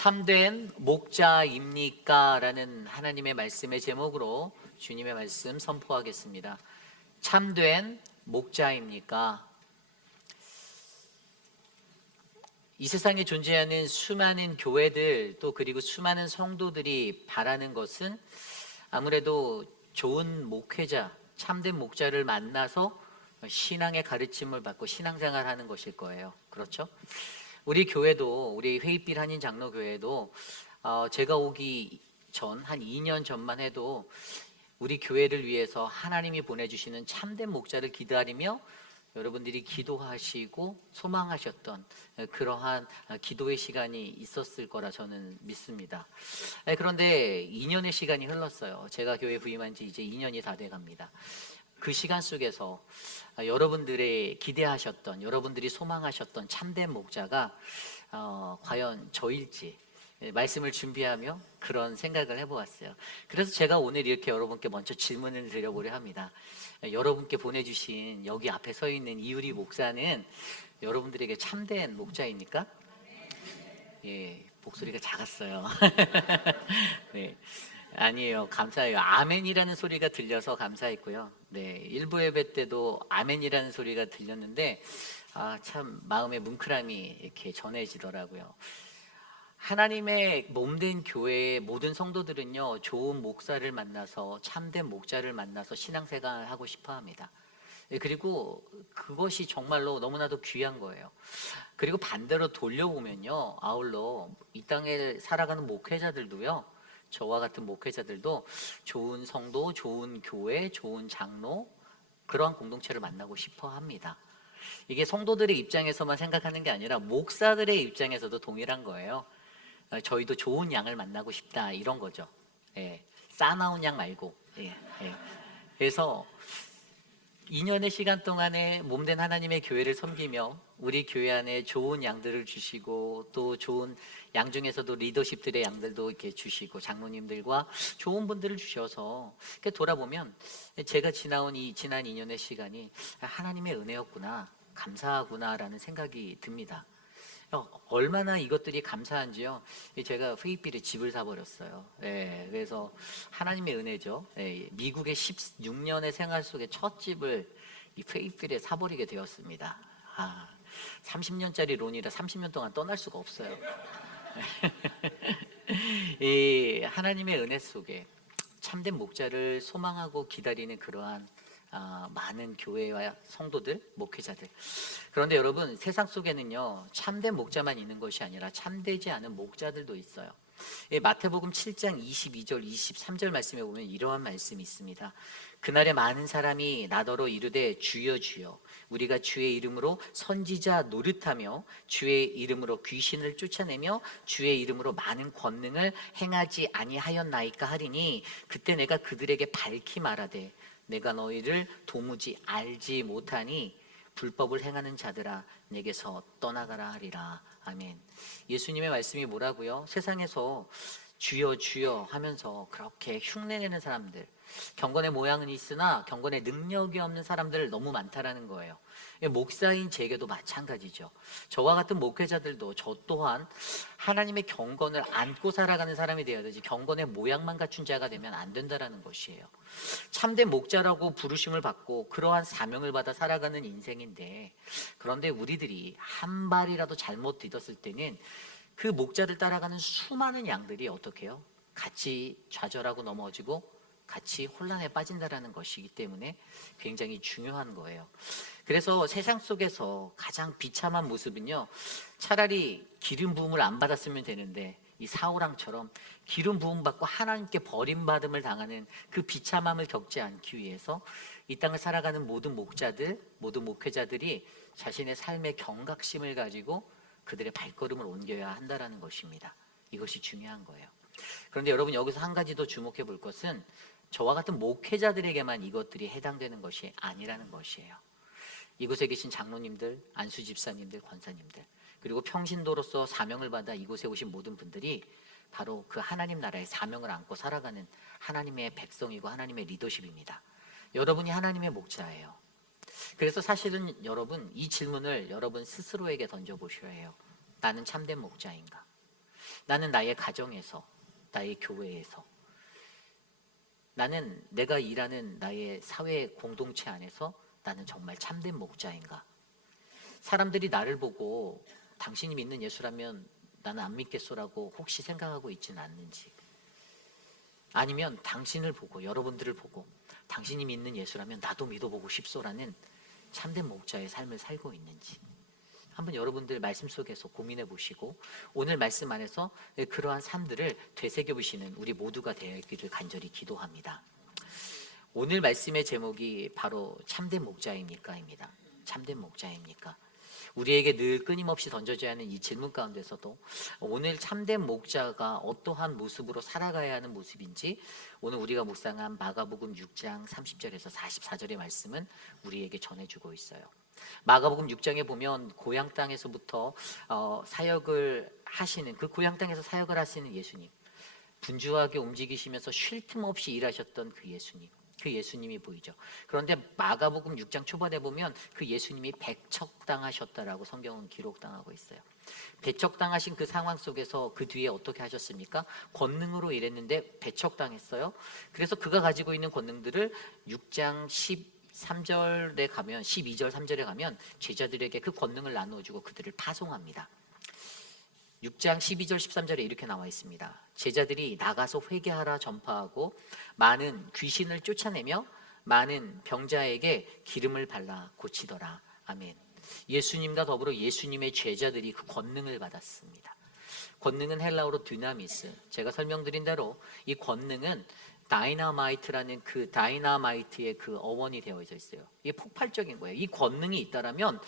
참된 목자입니까? 라는 하나님의 말씀의 제목으로 주님의 말씀 선포하겠습니다. 참된 목자입니까? 이 세상에 존재하는 수많은 교회들 또 그리고 수많은 성도들이 바라는 것은 아무래도 좋은 목회자, 참된 목자를 만나서 신앙의 가르침을 받고 신앙생활하는 것일 거예요. 그렇죠? 우리 교회도, 우리 회의빛 한인 장로교회도 제가 오기 전 한 2년 전만 해도 우리 교회를 위해서 하나님이 보내주시는 참된 목자를 기다리며 여러분들이 기도하시고 소망하셨던 그러한 기도의 시간이 있었을 거라 저는 믿습니다. 그런데 2년의 시간이 흘렀어요. 제가 교회 부임한 지 이제 2년이 다 돼갑니다. 그 시간 속에서 여러분들의 기대하셨던, 여러분들이 소망하셨던 참된 목자가 과연 저일지 말씀을 준비하며 그런 생각을 해보았어요. 그래서 제가 오늘 이렇게 여러분께 먼저 질문을 드려보려 합니다. 여러분께 보내주신 여기 앞에 서 있는 이유리 목사는 여러분들에게 참된 목자입니까? 예, 목소리가 작았어요. 네. 아니에요. 감사해요. 아멘이라는 소리가 들려서 감사했고요. 네, 일부 예배 때도 아멘이라는 소리가 들렸는데 참 마음의 뭉클함이 이렇게 전해지더라고요. 하나님의 몸된 교회의 모든 성도들은요, 좋은 목사를 만나서 참된 목자를 만나서 신앙생활을 하고 싶어 합니다. 그리고 그것이 정말로 너무나도 귀한 거예요. 그리고 반대로 돌려보면요, 아울러 이 땅에 살아가는 목회자들도요, 저와 같은 목회자들도 좋은 성도, 좋은 교회, 좋은 장로, 그러한 공동체를 만나고 싶어 합니다. 이게 성도들의 입장에서만 생각하는 게 아니라 목사들의 입장에서도 동일한 거예요. 저희도 좋은 양을 만나고 싶다, 이런 거죠. 예, 싸나운 양 말고. 예, 예. 그래서 2년의 시간 동안에 몸된 하나님의 교회를 섬기며 우리 교회 안에 좋은 양들을 주시고 또 좋은 양 중에서도 리더십들의 양들도 이렇게 주시고 장로님들과 좋은 분들을 주셔서 이렇게 돌아보면 제가 지난 2년의 시간이 하나님의 은혜였구나, 감사하구나라는 생각이 듭니다. 얼마나 이것들이 감사한지요. 제가 회의비를 집을 사버렸어요. 예, 그래서 하나님의 은혜죠. 예, 미국의 16년의 생활 속에 첫 집을 이 회의비에 사버리게 되었습니다. 30년짜리 론이라 30년 동안 떠날 수가 없어요. 이 하나님의 은혜 속에 참된 목자를 소망하고 기다리는 그러한 많은 교회와 성도들, 목회자들. 그런데 여러분, 세상 속에는요, 참된 목자만 있는 것이 아니라 참되지 않은 목자들도 있어요. 마태복음 7장 22절 23절 말씀에 보면 이러한 말씀이 있습니다. 그날에 많은 사람이 나더러 이르되 주여 주여 우리가 주의 이름으로 선지자 노릇하며 주의 이름으로 귀신을 쫓아내며 주의 이름으로 많은 권능을 행하지 아니하였나이까 하리니 그때 내가 그들에게 밝히 말하되 내가 너희를 도무지 알지 못하니 불법을 행하는 자들아 내게서 떠나가라 하리라. 아멘. 예수님의 말씀이 뭐라고요? 세상에서 주여 주여 하면서 그렇게 흉내내는 사람들, 경건의 모양은 있으나 경건의 능력이 없는 사람들 너무 많다라는 거예요. 목사인 제게도 마찬가지죠. 저와 같은 목회자들도 저 또한 하나님의 경건을 안고 살아가는 사람이 되어야 되지 경건의 모양만 갖춘 자가 되면 안 된다라는 것이에요. 참된 목자라고 부르심을 받고 그러한 사명을 받아 살아가는 인생인데, 그런데 우리들이 한 발이라도 잘못 디뎠을 때는 그 목자를 따라가는 수많은 양들이 어떻게 해요? 같이 좌절하고 넘어지고 같이 혼란에 빠진다라는 것이기 때문에 굉장히 중요한 거예요. 그래서 세상 속에서 가장 비참한 모습은요, 차라리 기름 부음을 안 받았으면 되는데 이 사울왕처럼 기름 부음 받고 하나님께 버림받음을 당하는 그 비참함을 겪지 않기 위해서 이 땅을 살아가는 모든 목자들, 모든 목회자들이 자신의 삶의 경각심을 가지고 그들의 발걸음을 옮겨야 한다는 것입니다. 이것이 중요한 거예요. 그런데 여러분, 여기서 한 가지 더 주목해 볼 것은 저와 같은 목회자들에게만 이것들이 해당되는 것이 아니라는 것이에요. 이곳에 계신 장로님들, 안수 집사님들, 권사님들, 그리고 평신도로서 사명을 받아 이곳에 오신 모든 분들이 바로 그 하나님 나라의 사명을 안고 살아가는 하나님의 백성이고 하나님의 리더십입니다. 여러분이 하나님의 목자예요. 그래서 사실은 여러분, 이 질문을 여러분 스스로에게 던져보셔야 해요. 나는 참된 목자인가? 나는 나의 가정에서, 나의 교회에서, 나는 내가 일하는 나의 사회 공동체 안에서 나는 정말 참된 목자인가? 사람들이 나를 보고 당신이 믿는 예수라면 나는 안 믿겠소라고 혹시 생각하고 있지는 않는지, 아니면 당신을 보고, 여러분들을 보고 당신이 믿는 예수라면 나도 믿어보고 싶소라는 참된 목자의 삶을 살고 있는지 한번 여러분들 말씀 속에서 고민해 보시고, 오늘 말씀 안에서 그러한 삶들을 되새겨 보시는 우리 모두가 되기를 간절히 기도합니다. 오늘 말씀의 제목이 바로 참된 목자입니까입니다. 참된 목자입니까? 우리에게 늘 끊임없이 던져져야 하는 이 질문 가운데서도 오늘 참된 목자가 어떠한 모습으로 살아가야 하는 모습인지, 오늘 우리가 묵상한 마가복음 6장 30절에서 44절의 말씀은 우리에게 전해주고 있어요. 마가복음 6장에 보면 고향 땅에서부터 사역을 하시는, 그 고향 땅에서 사역을 하시는 예수님, 분주하게 움직이시면서 쉴 틈 없이 일하셨던 그 예수님, 그 예수님이 보이죠. 그런데 마가복음 6장 초반에 보면 그 예수님이 배척당하셨다라고 성경은 기록당하고 있어요. 배척당하신 그 상황 속에서 그 뒤에 어떻게 하셨습니까? 권능으로 일했는데 배척당했어요. 그래서 그가 가지고 있는 권능들을 6장 13절에 가면, 12절 3절에 가면 제자들에게 그 권능을 나누어주고 그들을 파송합니다. 6장 12절 13절에 이렇게 나와 있습니다. 제자들이 나가서 회개하라 전파하고 많은 귀신을 쫓아내며 많은 병자에게 기름을 발라 고치더라. 아멘. 예수님과 더불어 예수님의 제자들이 그 권능을 받았습니다. 권능은 헬라어로 dynamis. 제가 설명드린 대로 이 권능은 다이너마이트라는 그 다이너마이트의 그 어원이 되어져 있어요. 이게 폭발적인 거예요. 이 권능이 있다라면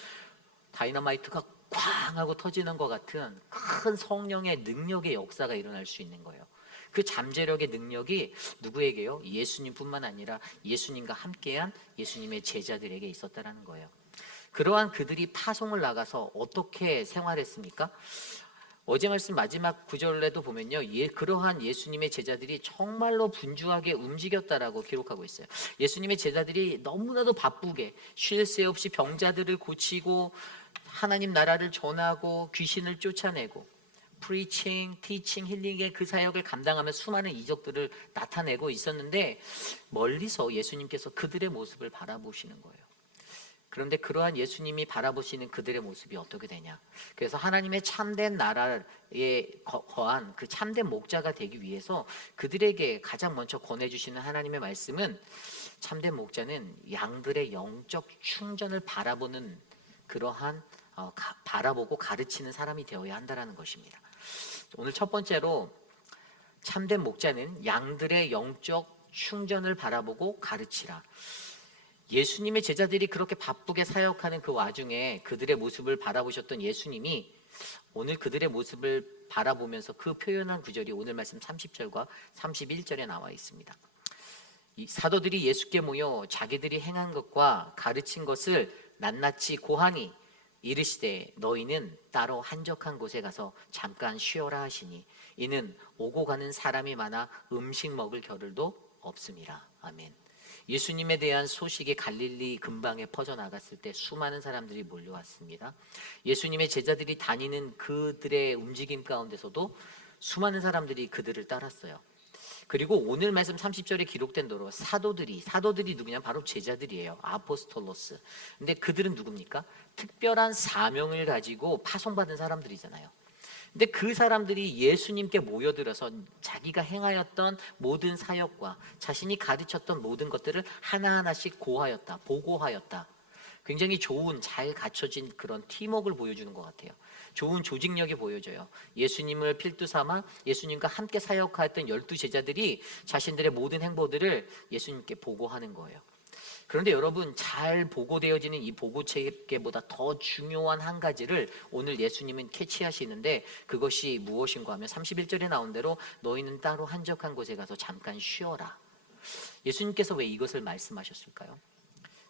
다이너마이트가 쾅 하고 터지는 것 같은 큰 성령의 능력의 역사가 일어날 수 있는 거예요. 그 잠재력의 능력이 누구에게요? 예수님뿐만 아니라 예수님과 함께한 예수님의 제자들에게 있었다라는 거예요. 그러한 그들이 파송을 나가서 어떻게 생활했습니까? 어제 말씀 마지막 구절에도 보면요, 그러한 예수님의 제자들이 정말로 분주하게 움직였다라고 기록하고 있어요. 예수님의 제자들이 너무나도 바쁘게 쉴 새 없이 병자들을 고치고 하나님 나라를 전하고 귀신을 쫓아내고 프리칭, 티칭, 힐링의 그 사역을 감당하며 수많은 이적들을 나타내고 있었는데, 멀리서 예수님께서 그들의 모습을 바라보시는 거예요. 그런데 그러한 예수님이 바라보시는 그들의 모습이 어떻게 되냐? 그래서 하나님의 참된 나라에 거한 그 참된 목자가 되기 위해서 그들에게 가장 먼저 권해주시는 하나님의 말씀은, 참된 목자는 양들의 영적 충전을 바라보는 그러한 바라보고 가르치는 사람이 되어야 한다는 것입니다. 오늘 첫 번째로, 참된 목자는 양들의 영적 충전을 바라보고 가르치라. 예수님의 제자들이 그렇게 바쁘게 사역하는 그 와중에 그들의 모습을 바라보셨던 예수님이 오늘 그들의 모습을 바라보면서 그 표현한 구절이 오늘 말씀 30절과 31절에 나와 있습니다. 이 사도들이 예수께 모여 자기들이 행한 것과 가르친 것을 낱낱이 고하니 이르시되 너희는 따로 한적한 곳에 가서 잠깐 쉬어라 하시니 이는 오고 가는 사람이 많아 음식 먹을 겨를도 없음이라. 아멘. 예수님에 대한 소식이 갈릴리 근방에 퍼져나갔을 때 수많은 사람들이 몰려왔습니다. 예수님의 제자들이 다니는 그들의 움직임 가운데서도 수많은 사람들이 그들을 따랐어요. 그리고 오늘 말씀 30절에 기록된 대로 사도들이 누구냐? 바로 제자들이에요. 아포스톨로스. 근데 그들은 누굽니까? 특별한 사명을 가지고 파송받은 사람들이잖아요. 근데 그 사람들이 예수님께 모여들어서 자기가 행하였던 모든 사역과 자신이 가르쳤던 모든 것들을 하나하나씩 고하였다, 보고하였다. 굉장히 좋은, 잘 갖춰진 그런 팀워크를 보여주는 것 같아요. 좋은 조직력이 보여져요. 예수님을 필두 삼아 예수님과 함께 사역하였던 12 제자들이 자신들의 모든 행보들을 예수님께 보고하는 거예요. 그런데 여러분, 잘 보고되어지는 이 보고 체계보다 더 중요한 한 가지를 오늘 예수님은 캐치하시는데, 그것이 무엇인가 하면 31절에 나온 대로 너희는 따로 한적한 곳에 가서 잠깐 쉬어라. 예수님께서 왜 이것을 말씀하셨을까요?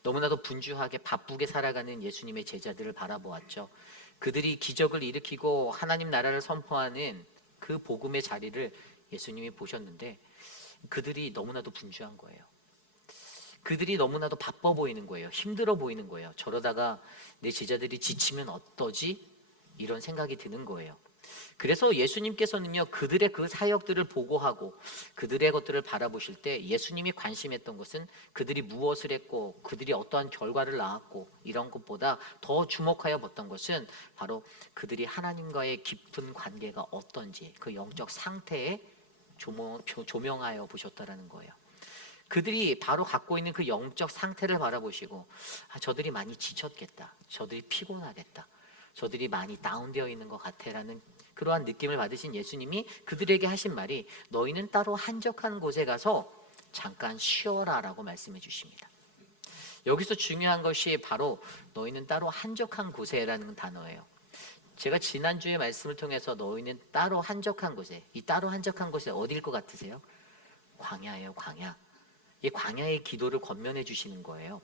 너무나도 분주하게 바쁘게 살아가는 예수님의 제자들을 바라보았죠. 그들이 기적을 일으키고 하나님 나라를 선포하는 그 복음의 자리를 예수님이 보셨는데 그들이 너무나도 분주한 거예요. 그들이 너무나도 바빠 보이는 거예요. 힘들어 보이는 거예요. 저러다가 내 제자들이 지치면 어떠지? 이런 생각이 드는 거예요. 그래서 예수님께서는요, 그들의 그 사역들을 보고하고 그들의 것들을 바라보실 때 예수님이 관심했던 것은 그들이 무엇을 했고 그들이 어떠한 결과를 낳았고 이런 것보다 더 주목하여 봤던 것은 바로 그들이 하나님과의 깊은 관계가 어떤지 그 영적 상태에 조명하여 보셨다라는 거예요. 그들이 바로 갖고 있는 그 영적 상태를 바라보시고 저들이 많이 지쳤겠다, 저들이 피곤하겠다, 저들이 많이 다운되어 있는 것 같아라는 그러한 느낌을 받으신 예수님이 그들에게 하신 말이 너희는 따로 한적한 곳에 가서 잠깐 쉬어라 라고 말씀해 주십니다. 여기서 중요한 것이 바로 너희는 따로 한적한 곳에라는 단어예요. 제가 지난주에 말씀을 통해서 너희는 따로 한적한 곳에, 이 따로 한적한 곳이 어디일 것 같으세요? 광야예요, 광야. 이 광야의 기도를 권면해 주시는 거예요.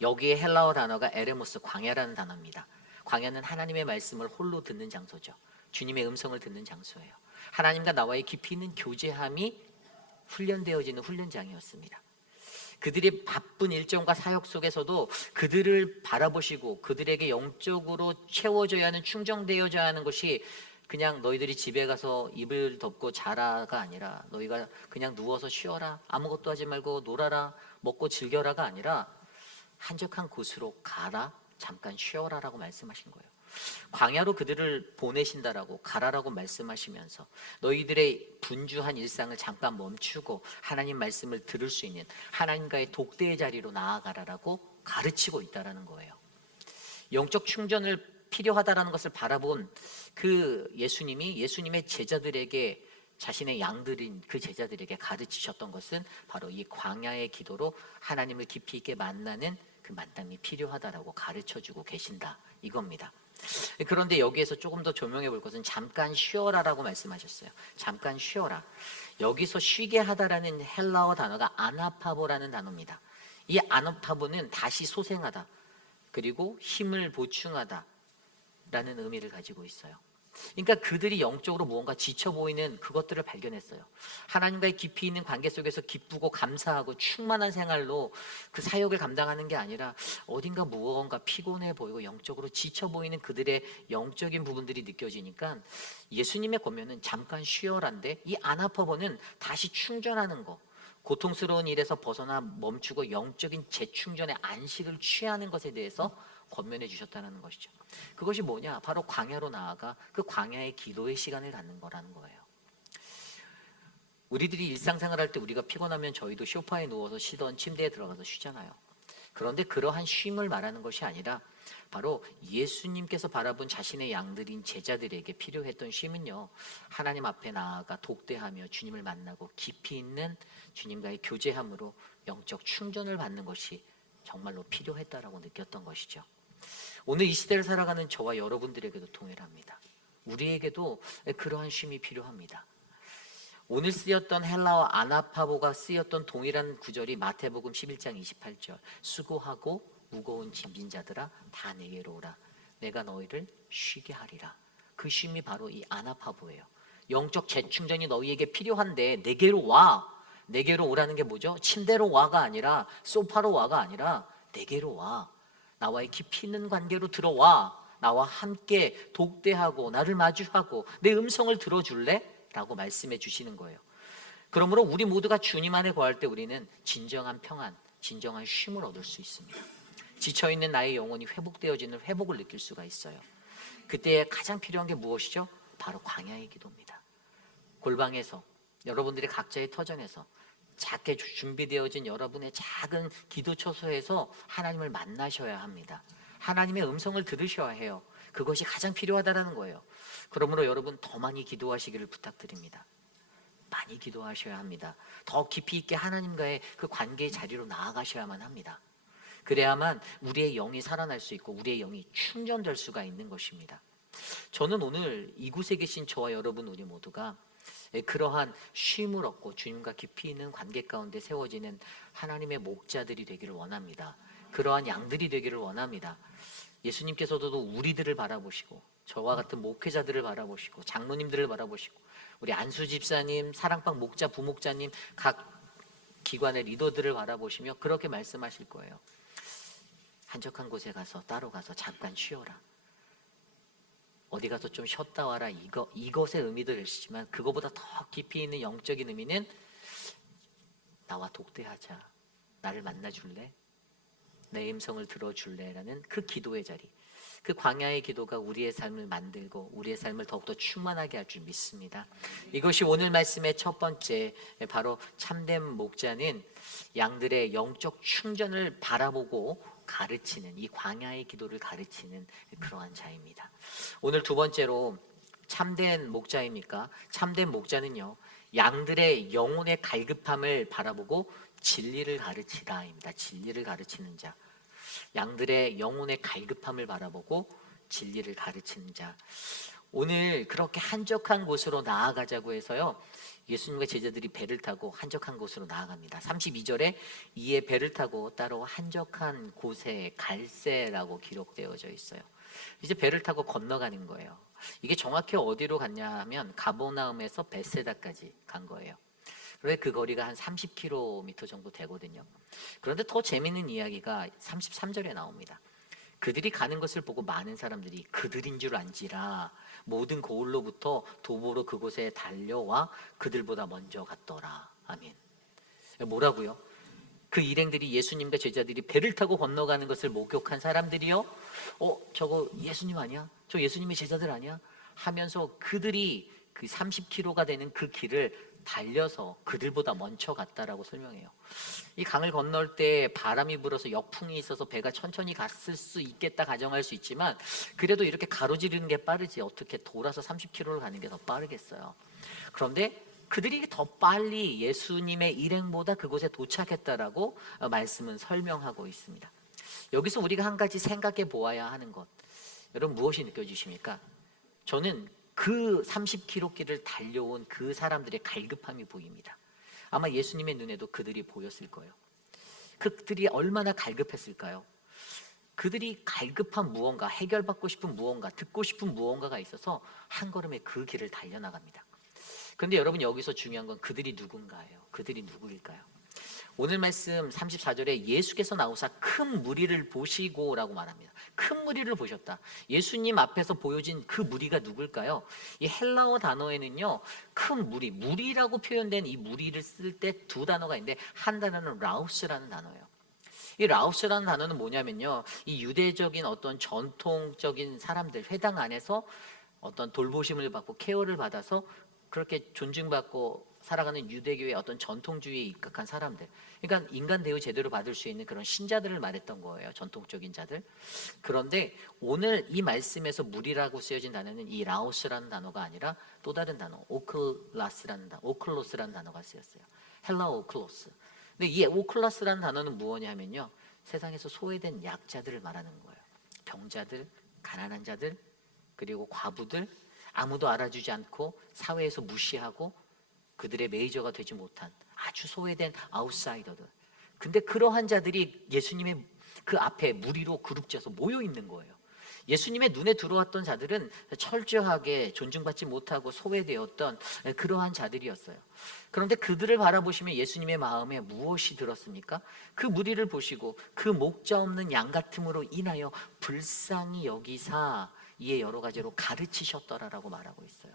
여기에 헬라어 단어가 에레모스, 광야라는 단어입니다. 광야는 하나님의 말씀을 홀로 듣는 장소죠. 주님의 음성을 듣는 장소예요. 하나님과 나와의 깊이 있는 교제함이 훈련되어지는 훈련장이었습니다. 그들의 바쁜 일정과 사역 속에서도 그들을 바라보시고 그들에게 영적으로 채워져야 하는, 충정되어져야 하는 것이 그냥 너희들이 집에 가서 이불 덮고 자라가 아니라, 너희가 그냥 누워서 쉬어라, 아무것도 하지 말고 놀아라, 먹고 즐겨라가 아니라 한적한 곳으로 가라, 잠깐 쉬어라라고 말씀하신 거예요. 광야로 그들을 보내신다라고, 가라라고 말씀하시면서 너희들의 분주한 일상을 잠깐 멈추고 하나님 말씀을 들을 수 있는 하나님과의 독대의 자리로 나아가라라고 가르치고 있다라는 거예요. 영적 충전을 필요하다라는 것을 바라본 그 예수님이 예수님의 제자들에게, 자신의 양들인 그 제자들에게 가르치셨던 것은 바로 이 광야의 기도로 하나님을 깊이 있게 만나는 그 만남이 필요하다라고 가르쳐주고 계신다, 이겁니다. 그런데 여기에서 조금 더 조명해 볼 것은 잠깐 쉬어라라고 말씀하셨어요. 잠깐 쉬어라. 여기서 쉬게 하다라는 헬라어 단어가 아나파보라는 단어입니다. 이 아나파보는 다시 소생하다, 그리고 힘을 보충하다 라는 의미를 가지고 있어요. 그러니까 그들이 영적으로 무언가 지쳐 보이는 그것들을 발견했어요. 하나님과의 깊이 있는 관계 속에서 기쁘고 감사하고 충만한 생활로 그 사역을 감당하는 게 아니라 어딘가 무언가 피곤해 보이고 영적으로 지쳐 보이는 그들의 영적인 부분들이 느껴지니까 예수님의 권면은 잠깐 쉬어란데, 이 아나퍼버는 다시 충전하는 거, 고통스러운 일에서 벗어나 멈추고 영적인 재충전의 안식을 취하는 것에 대해서 권면해 주셨다는 것이죠. 그것이 뭐냐? 바로 광야로 나아가 그 광야의 기도의 시간을 갖는 거라는 거예요. 우리들이 일상생활할 때 우리가 피곤하면 저희도 소파에 누워서 쉬던 침대에 들어가서 쉬잖아요. 그런데 그러한 쉼을 말하는 것이 아니라 바로 예수님께서 바라본 자신의 양들인 제자들에게 필요했던 쉼은요, 하나님 앞에 나아가 독대하며 주님을 만나고 깊이 있는 주님과의 교제함으로 영적 충전을 받는 것이 정말로 필요했다라고 느꼈던 것이죠. 오늘 이 시대를 살아가는 저와 여러분들에게도 동일합니다. 우리에게도 그러한 쉼이 필요합니다. 오늘 쓰였던 헬라어 아나파보가 쓰였던 동일한 구절이 마태복음 11장 28절, 수고하고 무거운 짐진 자들아 다 내게로 오라, 내가 너희를 쉬게 하리라. 그 쉼이 바로 이 아나파보예요. 영적 재충전이 너희에게 필요한데 내게로 와. 내게로 오라는 게 뭐죠? 침대로 와가 아니라, 소파로 와가 아니라 내게로 와. 나와의 깊이 있는 관계로 들어와. 나와 함께 독대하고 나를 마주하고 내 음성을 들어줄래? 라고 말씀해 주시는 거예요. 그러므로 우리 모두가 주님 안에 거할 때 우리는 진정한 평안, 진정한 쉼을 얻을 수 있습니다. 지쳐있는 나의 영혼이 회복되어지는 회복을 느낄 수가 있어요. 그때 가장 필요한 게 무엇이죠? 바로 광야의 기도입니다. 골방에서, 여러분들의 각자의 터전에서 작게 준비되어진 여러분의 작은 기도 처소에서 하나님을 만나셔야 합니다. 하나님의 음성을 들으셔야 해요. 그것이 가장 필요하다는 거예요. 그러므로 여러분 더 많이 기도하시기를 부탁드립니다. 많이 기도하셔야 합니다. 더 깊이 있게 하나님과의 그 관계의 자리로 나아가셔야만 합니다. 그래야만 우리의 영이 살아날 수 있고 우리의 영이 충전될 수가 있는 것입니다. 저는 오늘 이곳에 계신 저와 여러분 우리 모두가 그러한 쉼을 얻고 주님과 깊이 있는 관계 가운데 세워지는 하나님의 목자들이 되기를 원합니다. 그러한 양들이 되기를 원합니다. 예수님께서도 우리들을 바라보시고 저와 같은 목회자들을 바라보시고 장로님들을 바라보시고 우리 안수 집사님, 사랑방 목자, 부목자님, 각 기관의 리더들을 바라보시며 그렇게 말씀하실 거예요. 한적한 곳에 가서 따로 가서 잠깐 쉬어라. 어디 가서 좀 쉬었다 와라, 이것의 의미도 있지만 그거보다 더 깊이 있는 영적인 의미는 나와 독대하자, 나를 만나줄래? 내 음성을 들어줄래라는 그 기도의 자리, 그 광야의 기도가 우리의 삶을 만들고 우리의 삶을 더욱더 충만하게 할 줄 믿습니다. 이것이 오늘 말씀의 첫 번째, 바로 참된 목자는 양들의 영적 충전을 바라보고 가르치는, 이 광야의 기도를 가르치는 그러한 자입니다. 오늘 두 번째로 참된 목자입니까? 참된 목자는요, 양들의 영혼의 갈급함을 바라보고 진리를 가르치다입니다. 진리를 가르치는 자. 양들의 영혼의 갈급함을 바라보고 진리를 가르치는 자. 오늘 그렇게 한적한 곳으로 나아가자고 해서요, 예수님과 제자들이 배를 타고 한적한 곳으로 나아갑니다. 32절에 이에 배를 타고 따로 한적한 곳에 갈새라고 기록되어져 있어요. 이제 배를 타고 건너가는 거예요. 이게 정확히 어디로 갔냐 하면 가버나움에서 베세다까지 간 거예요. 그런데 그 거리가 한 30km 정도 되거든요. 그런데 더 재미있는 이야기가 33절에 나옵니다. 그들이 가는 것을 보고 많은 사람들이 그들인 줄 안지라 모든 고을로부터 도보로 그곳에 달려와 그들보다 먼저 갔더라. 아멘. 뭐라고요? 그 일행들이, 예수님과 제자들이 배를 타고 건너가는 것을 목격한 사람들이요, 저거 예수님 아니야? 저 예수님의 제자들 아니야? 하면서 그들이 그 30km가 되는 그 길을 달려서 그들보다 먼저 갔다라고 설명해요. 이 강을 건널 때 바람이 불어서 역풍이 있어서 배가 천천히 갔을 수 있겠다 가정할 수 있지만, 그래도 이렇게 가로지르는 게 빠르지 어떻게 돌아서 30km를 가는 게 더 빠르겠어요. 그런데 그들이 더 빨리 예수님의 일행보다 그곳에 도착했다라고 말씀은 설명하고 있습니다. 여기서 우리가 한 가지 생각해 보아야 하는 것, 여러분 무엇이 느껴지십니까? 저는 그 30km 길을 달려온 그 사람들의 갈급함이 보입니다. 아마 예수님의 눈에도 그들이 보였을 거예요. 그들이 얼마나 갈급했을까요? 그들이 갈급한 무언가, 해결받고 싶은 무언가, 듣고 싶은 무언가가 있어서 한 걸음에 그 길을 달려나갑니다. 그런데 여러분, 여기서 중요한 건 그들이 누군가예요. 그들이 누구일까요? 오늘 말씀 34절에 예수께서 나오사 큰 무리를 보시고 라고 말합니다. 큰 무리를 보셨다. 예수님 앞에서 보여진 그 무리가 누굴까요? 이 헬라어 단어에는요, 큰 무리, 무리라고 표현된 이 무리를 쓸 때 두 단어가 있는데, 한 단어는 라우스라는 단어예요. 이 라우스라는 단어는 뭐냐면요, 이 유대적인 어떤 전통적인 사람들, 회당 안에서 어떤 돌보심을 받고 케어를 받아서 그렇게 존중받고 살아가는 유대교의 어떤 전통주의에 입각한 사람들, 그러니까 인간 대우 제대로 받을 수 있는 그런 신자들을 말했던 거예요. 전통적인 자들. 그런데 오늘 이 말씀에서 무리라고 쓰여진 단어는 이 라오스라는 단어가 아니라 또 다른 단어, 오클로스라는 단어가 쓰였어요. 헬라어 오클로스. 근데 이 오클로스라는 단어는 무엇이냐면요, 세상에서 소외된 약자들을 말하는 거예요. 병자들, 가난한 자들, 그리고 과부들, 아무도 알아주지 않고 사회에서 무시하고 그들의 메이저가 되지 못한 아주 소외된 아웃사이더들. 근데 그러한 자들이 예수님의 그 앞에 무리로 그룹져서 모여 있는 거예요. 예수님의 눈에 들어왔던 자들은 철저하게 존중받지 못하고 소외되었던 그러한 자들이었어요. 그런데 그들을 바라보시면 예수님의 마음에 무엇이 들었습니까? 그 무리를 보시고 그 목자 없는 양 같음으로 인하여 불쌍히 여기사 이에 여러 가지로 가르치셨더라라고 말하고 있어요.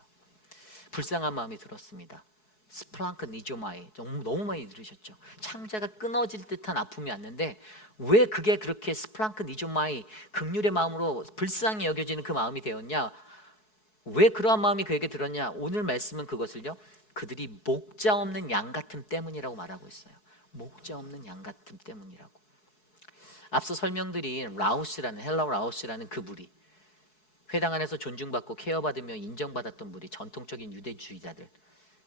불쌍한 마음이 들었습니다. 스플랑크 니조마이, 너무 많이 들으셨죠? 창자가 끊어질 듯한 아픔이 왔는데 왜 그게 그렇게 스플랑크 니조마이, 긍휼의 마음으로 불쌍히 여겨지는 그 마음이 되었냐? 왜 그러한 마음이 그에게 들었냐? 오늘 말씀은 그것을요, 그들이 목자 없는 양 같음 때문이라고 말하고 있어요. 목자 없는 양 같음 때문이라고. 앞서 설명드린 라오스라는, 헬라어 라오스라는 그 무리, 회당 안에서 존중받고 케어받으며 인정받았던 무리, 전통적인 유대주의자들,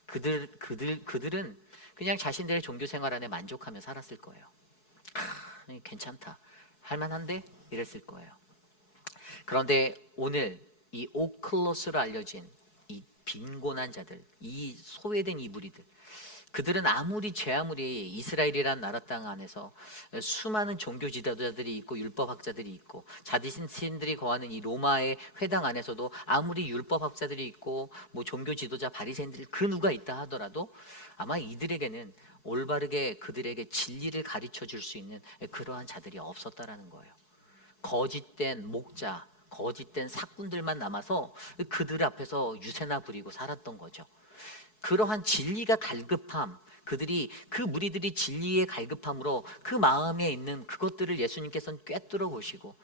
그들은 그냥 자신들의 종교 생활 안에 만족하며 살았을 거예요. 괜찮다, 할만한데, 이랬을 거예요. 그런데 오늘 이 오클로스로 알려진 이 빈곤한 자들, 이 소외된 이 무리들, 그들은 아무리 이스라엘이라는 나라 땅 안에서 수많은 종교 지도자들이 있고 율법학자들이 있고 자신들이 거하는 이 로마의 회당 안에서도 아무리 율법학자들이 있고 뭐 종교 지도자 바리새인들 그 누가 있다 하더라도 아마 이들에게는 올바르게 그들에게 진리를 가르쳐 줄 수 있는 그러한 자들이 없었다라는 거예요. 거짓된 목자, 거짓된 사꾼들만 남아서 그들 앞에서 유세나 부리고 살았던 거죠. 그러한 진리가 갈급함, 그 무리들이 진리의 갈급함으로 그 마음에 있는 그것들을 예수님께서는 꿰뚫어 보시고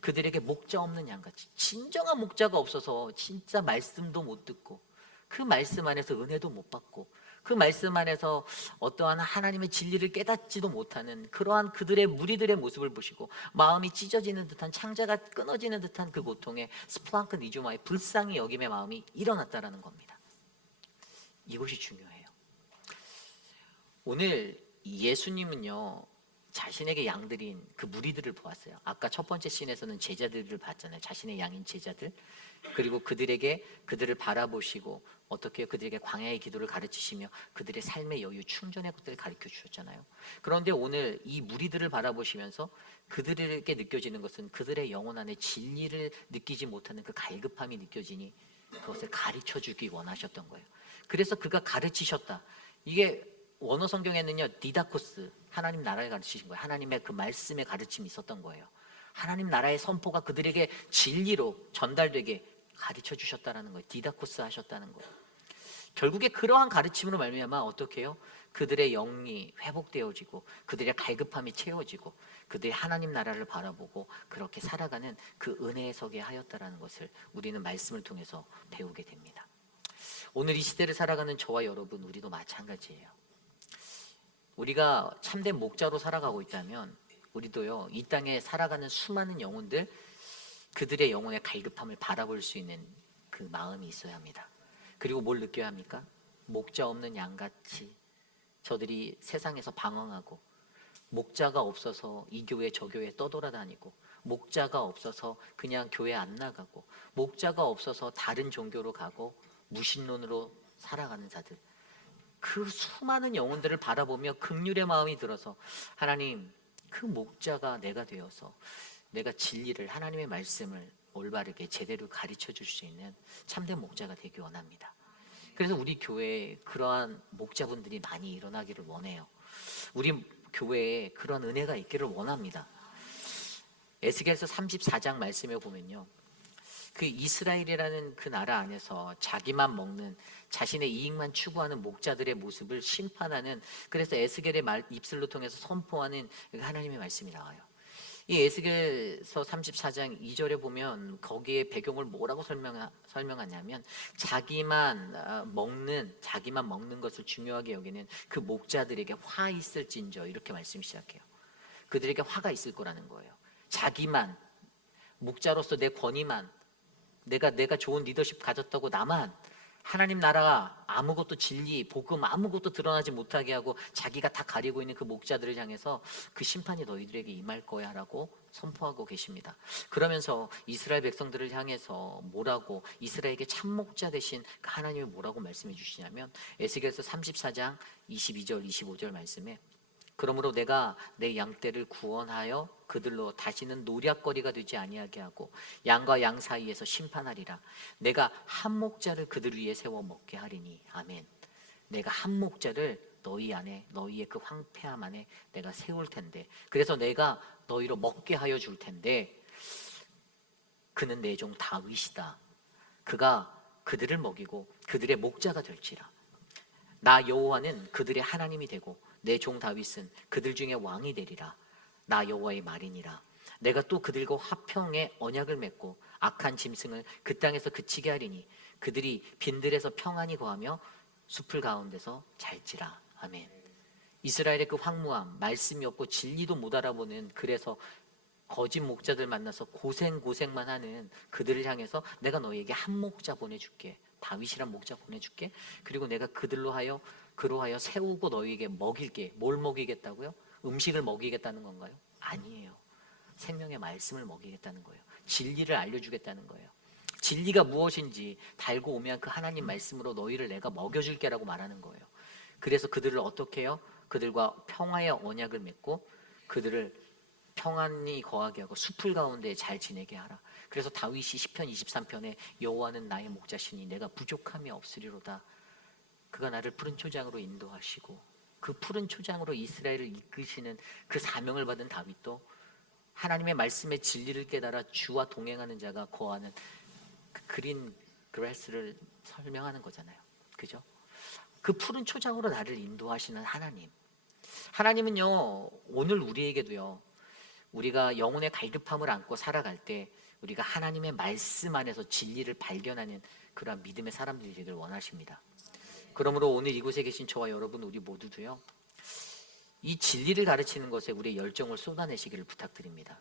그들에게 목자 없는 양같이, 진정한 목자가 없어서 진짜 말씀도 못 듣고 그 말씀 안에서 은혜도 못 받고 그 말씀 안에서 어떠한 하나님의 진리를 깨닫지도 못하는 그러한 그들의 무리들의 모습을 보시고 마음이 찢어지는 듯한, 창자가 끊어지는 듯한 그 고통에 스플랑크 니주마의 불쌍히 여김의 마음이 일어났다라는 겁니다. 이것이 중요해요. 오늘 예수님은요, 자신에게 양들인 그 무리들을 보았어요. 아까 첫 번째 씬에서는 제자들을 봤잖아요. 자신의 양인 제자들. 그리고 그들을 바라보시고 어떻게 그들에게 광야의 기도를 가르치시며 그들의 삶의 여유, 충전의 것들을 가르쳐 주셨잖아요. 그런데 오늘 이 무리들을 바라보시면서 그들에게 느껴지는 것은 그들의 영혼 안에 진리를 느끼지 못하는 그 갈급함이 느껴지니 그것을 가르쳐 주기 원하셨던 거예요. 그래서 그가 가르치셨다. 이게 원어 성경에는요, 디다코스, 하나님 나라를 가르치신 거예요. 하나님의 그 말씀의 가르침이 있었던 거예요. 하나님 나라의 선포가 그들에게 진리로 전달되게 가르쳐 주셨다는 거예요. 디다코스 하셨다는 거예요. 결국에 그러한 가르침으로 말미암아 어떻게 해요? 그들의 영이 회복되어지고 그들의 갈급함이 채워지고 그들의 하나님 나라를 바라보고 그렇게 살아가는 그 은혜에 서게 하였다라는 것을 우리는 말씀을 통해서 배우게 됩니다. 오늘 이 시대를 살아가는 저와 여러분, 우리도 마찬가지예요. 우리가 참된 목자로 살아가고 있다면 우리도요, 이 땅에 살아가는 수많은 영혼들, 그들의 영혼의 갈급함을 바라볼 수 있는 그 마음이 있어야 합니다. 그리고 뭘 느껴야 합니까? 목자 없는 양같이 저들이 세상에서 방황하고, 목자가 없어서 이 교회 저 교회 떠돌아다니고, 목자가 없어서 그냥 교회 안 나가고, 목자가 없어서 다른 종교로 가고 무신론으로 살아가는 자들, 그 수많은 영혼들을 바라보며 긍휼의 마음이 들어서 하나님, 그 목자가 내가 되어서 내가 진리를, 하나님의 말씀을 올바르게 제대로 가르쳐 줄 수 있는 참된 목자가 되기 원합니다. 그래서 우리 교회에 그러한 목자분들이 많이 일어나기를 원해요. 우리 교회에 그런 은혜가 있기를 원합니다. 에스겔서 34장 말씀에 보면요, 그 이스라엘이라는 그 나라 안에서 자기만 먹는, 자신의 이익만 추구하는 목자들의 모습을 심판하는, 그래서 에스겔의 입술로 통해서 선포하는 하나님의 말씀이 나와요. 이 에스겔서 34장 2절에 보면 거기에 배경을 뭐라고 설명하냐면 자기만 먹는 것을 중요하게 여기는 그 목자들에게 화 있을진저, 이렇게 말씀 시작해요. 그들에게 화가 있을 거라는 거예요. 자기만, 목자로서 내 권위만, 내가 좋은 리더십 가졌다고 나만 하나님 나라가 아무것도, 진리, 복음 아무것도 드러나지 못하게 하고 자기가 다 가리고 있는 그 목자들을 향해서 그 심판이 너희들에게 임할 거야 라고 선포하고 계십니다. 그러면서 이스라엘 백성들을 향해서 뭐라고, 이스라엘에게 참목자 되신 그 하나님이 뭐라고 말씀해 주시냐면 에스겔서 34장 22절 25절 말씀에, 그러므로 내가 내 양떼를 구원하여 그들로 다시는 노략거리가 되지 아니하게 하고 양과 양 사이에서 심판하리라. 내가 한 목자를 그들 위에 세워 먹게 하리니. 아멘. 내가 한 목자를 너희 안에, 너희의 그 황폐함 안에 내가 세울 텐데, 그래서 내가 너희로 먹게 하여 줄 텐데, 그는 내 종 다윗이다. 그가 그들을 먹이고 그들의 목자가 될지라. 나 여호와는 그들의 하나님이 되고 내 종 다윗은 그들 중에 왕이 되리라. 나 여호와의 말이니라. 내가 또 그들과 화평의 언약을 맺고 악한 짐승을 그 땅에서 그치게 하리니 그들이 빈들에서 평안히 거하며 숲을 가운데서 잘지라. 아멘. 이스라엘의 그 황무함, 말씀이 없고 진리도 못 알아보는, 그래서 거짓 목자들 만나서 고생만 하는 그들을 향해서 내가 너희에게 한 목자 보내줄게, 다윗이란 목자 보내줄게. 그리고 내가 그로 하여 세우고 너희에게 먹일게. 뭘 먹이겠다고요? 음식을 먹이겠다는 건가요? 아니에요. 생명의 말씀을 먹이겠다는 거예요. 진리를 알려주겠다는 거예요. 진리가 무엇인지 달고 오면 그 하나님 말씀으로 너희를 내가 먹여줄게라고 말하는 거예요. 그래서 그들을 어떻게 해요? 그들과 평화의 언약을 맺고 그들을 평안히 거하게 하고 숲을 가운데 잘 지내게 하라. 그래서 다윗이 시편 23편에 여호와는 나의 목자시니 내가 부족함이 없으리로다. 그가 나를 푸른 초장으로 인도하시고, 그 푸른 초장으로 이스라엘을 이끄시는 그 사명을 받은 다윗도 하나님의 말씀의 진리를 깨달아 주와 동행하는 자가 거하는 그 그린 그래스를 설명하는 거잖아요. 그죠? 그 푸른 초장으로 나를 인도하시는 하나님. 하나님은요, 오늘 우리에게도요, 우리가 영혼의 갈급함을 안고 살아갈 때 우리가 하나님의 말씀 안에서 진리를 발견하는 그러한 믿음의 사람들이 되기를 원하십니다. 그러므로 오늘 이곳에 계신 저와 여러분 우리 모두도요, 이 진리를 가르치는 것에 우리의 열정을 쏟아내시기를 부탁드립니다.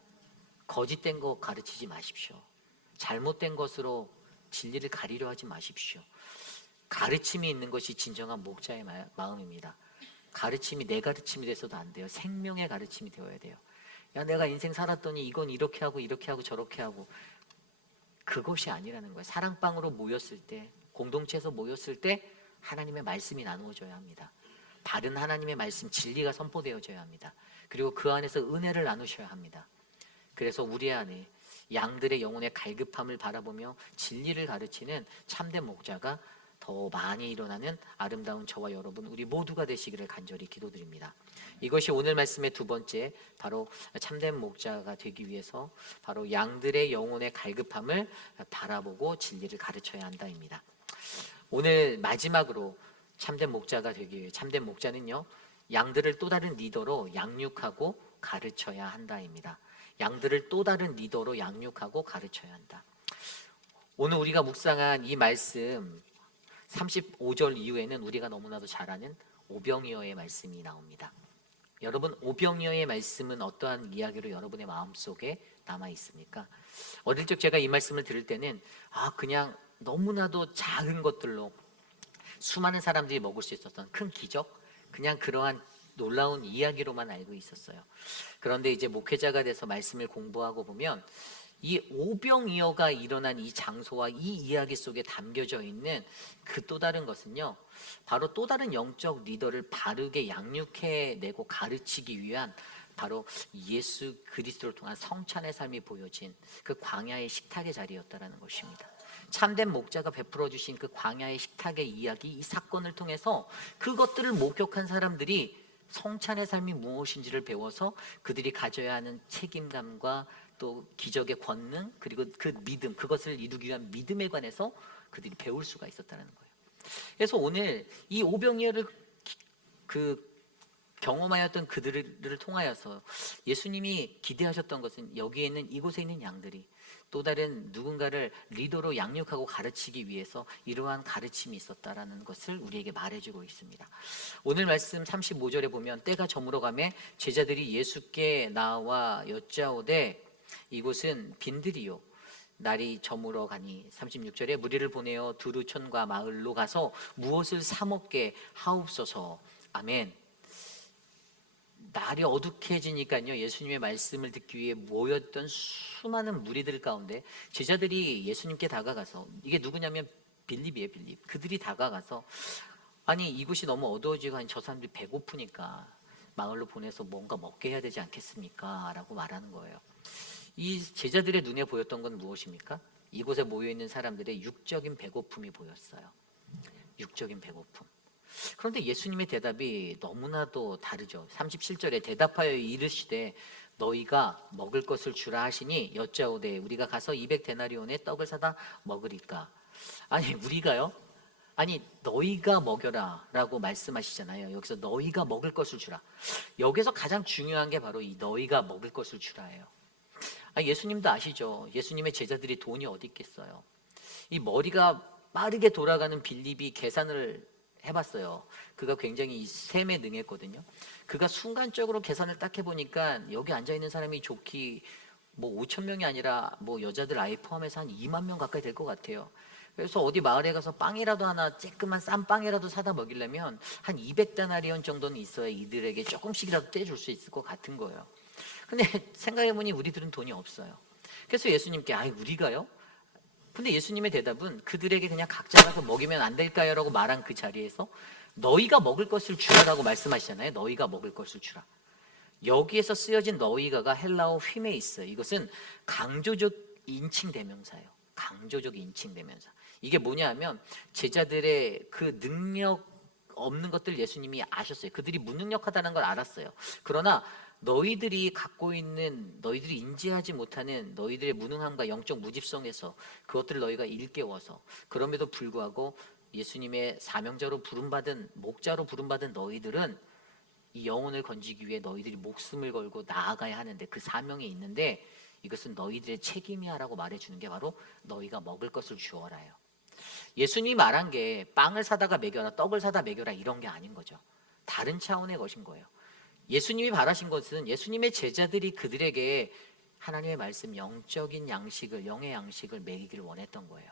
거짓된 거 가르치지 마십시오. 잘못된 것으로 진리를 가리려 하지 마십시오. 가르침이 있는 것이 진정한 목자의 마음입니다. 가르침이 내 가르침이 돼서도 안 돼요. 생명의 가르침이 되어야 돼요. 야, 내가 인생 살았더니 이건 이렇게 하고 저렇게 하고, 그것이 아니라는 거예요. 사랑방으로 모였을 때, 공동체에서 모였을 때 하나님의 말씀이 나누어져야 합니다. 바른 하나님의 말씀, 진리가 선포되어져야 합니다. 그리고 그 안에서 은혜를 나누셔야 합니다. 그래서 우리 안에 양들의 영혼의 갈급함을 바라보며 진리를 가르치는 참된 목자가 더 많이 일어나는 아름다운 저와 여러분 우리 모두가 되시기를 간절히 기도드립니다. 이것이 오늘 말씀의 두 번째, 바로 참된 목자가 되기 위해서 바로 양들의 영혼의 갈급함을 바라보고 진리를 가르쳐야 한다입니다. 오늘 마지막으로 참된 목자가 되기 위해, 참된 목자는요, 양들을 또 다른 리더로 양육하고 가르쳐야 한다입니다. 양들을 또 다른 리더로 양육하고 가르쳐야 한다. 오늘 우리가 묵상한 이 말씀 35절 이후에는 우리가 너무나도 잘 아는 오병이어의 말씀이 나옵니다. 여러분, 오병이어의 말씀은 어떠한 이야기로 여러분의 마음속에 남아 있습니까? 어릴 적 제가 이 말씀을 들을 때는 그냥 너무나도 작은 것들로 수많은 사람들이 먹을 수 있었던 큰 기적, 그냥 그러한 놀라운 이야기로만 알고 있었어요. 그런데 이제 목회자가 돼서 말씀을 공부하고 보면 이 오병이어가 일어난 이 장소와 이 이야기 속에 담겨져 있는 그 또 다른 것은요, 바로 또 다른 영적 리더를 바르게 양육해내고 가르치기 위한 바로 예수 그리스도를 통한 성찬의 삶이 보여진 그 광야의 식탁의 자리였다라는 것입니다. 참된 목자가 베풀어 주신 그 광야의 식탁의 이야기, 이 사건을 통해서 그것들을 목격한 사람들이 성찬의 삶이 무엇인지를 배워서 그들이 가져야 하는 책임감과 또 기적의 권능, 그리고 그 믿음, 그것을 이루기 위한 믿음에 관해서 그들이 배울 수가 있었다는 거예요. 그래서 오늘 이 오병이어를 경험하였던 그들을 통하여서 예수님이 기대하셨던 것은 여기에 있는, 이곳에 있는 양들이 또 다른 누군가를 리더로 양육하고 가르치기 위해서 이러한 가르침이 있었다라는 것을 우리에게 말해주고 있습니다. 오늘 말씀 35절에 보면 때가 저물어가매 제자들이 예수께 나와 여짜오되 이곳은 빈들이요 날이 저물어 가니 36절에 무리를 보내어 두루촌과 마을로 가서 무엇을 사 먹게 하옵소서. 아멘. 날이 어둑해지니까요, 예수님의 말씀을 듣기 위해 모였던 수많은 무리들 가운데 제자들이 예수님께 다가가서, 이게 누구냐면 빌립이에요. 빌립. 그들이 다가가서 아니 이곳이 너무 어두워지고 아니 저 사람들이 배고프니까 마을로 보내서 뭔가 먹게 해야 되지 않겠습니까? 라고 말하는 거예요. 이 제자들의 눈에 보였던 건 무엇입니까? 이곳에 모여있는 사람들의 육적인 배고픔이 보였어요. 육적인 배고픔. 그런데 예수님의 대답이 너무나도 다르죠. 37절에 대답하여 이르시되 너희가 먹을 것을 주라 하시니 여짜오되 우리가 가서 200데나리온의 떡을 사다 먹으리까. 아니 우리가요? 아니 너희가 먹여라 라고 말씀하시잖아요. 여기서 너희가 먹을 것을 주라. 여기서 가장 중요한 게 바로 이 너희가 먹을 것을 주라예요. 예수님도 아시죠? 예수님의 제자들이 돈이 어디 있겠어요. 이 머리가 빠르게 돌아가는 빌립이 계산을 해봤어요. 그가 굉장히 셈에 능했거든요. 그가 순간적으로 계산을 딱 해보니까 여기 앉아있는 사람이 좋기 5천 명이 아니라 여자들 아이 포함해서 한 2만 명 가까이 될 것 같아요. 그래서 어디 마을에 가서 빵이라도 하나, 쬐끄만 싼 빵이라도 사다 먹이려면 한 200데나리온 정도는 있어야 이들에게 조금씩이라도 떼줄 수 있을 것 같은 거예요. 근데 생각해보니 우리들은 돈이 없어요. 그래서 예수님께 우리가요? 근데 예수님의 대답은 그들에게 그냥 각자 가서 먹이면 안 될까요? 라고 말한 그 자리에서 너희가 먹을 것을 주라라고 말씀하시잖아요. 너희가 먹을 것을 주라. 여기에서 쓰여진 너희가가 헬라어 휘메이스, 이것은 강조적 인칭 대명사예요. 강조적 인칭 대명사. 이게 뭐냐 하면 제자들의 그 능력 없는 것들 예수님이 아셨어요. 그들이 무능력하다는 걸 알았어요. 그러나 너희들이 갖고 있는, 너희들이 인지하지 못하는 너희들의 무능함과 영적 무집성에서 그것들을 너희가 일깨워서, 그럼에도 불구하고 예수님의 사명자로 부름받은, 목자로 부름받은 너희들은 이 영혼을 건지기 위해 너희들이 목숨을 걸고 나아가야 하는데, 그 사명이 있는데 이것은 너희들의 책임이야라고 말해주는 게 바로 너희가 먹을 것을 주어라요. 예수님이 말한 게 빵을 사다가 먹여라, 떡을 사다 먹여라 이런 게 아닌 거죠. 다른 차원의 것인 거예요. 예수님이 바라신 것은 예수님의 제자들이 그들에게 하나님의 말씀, 영적인 양식을, 영의 양식을 먹이기를 원했던 거예요.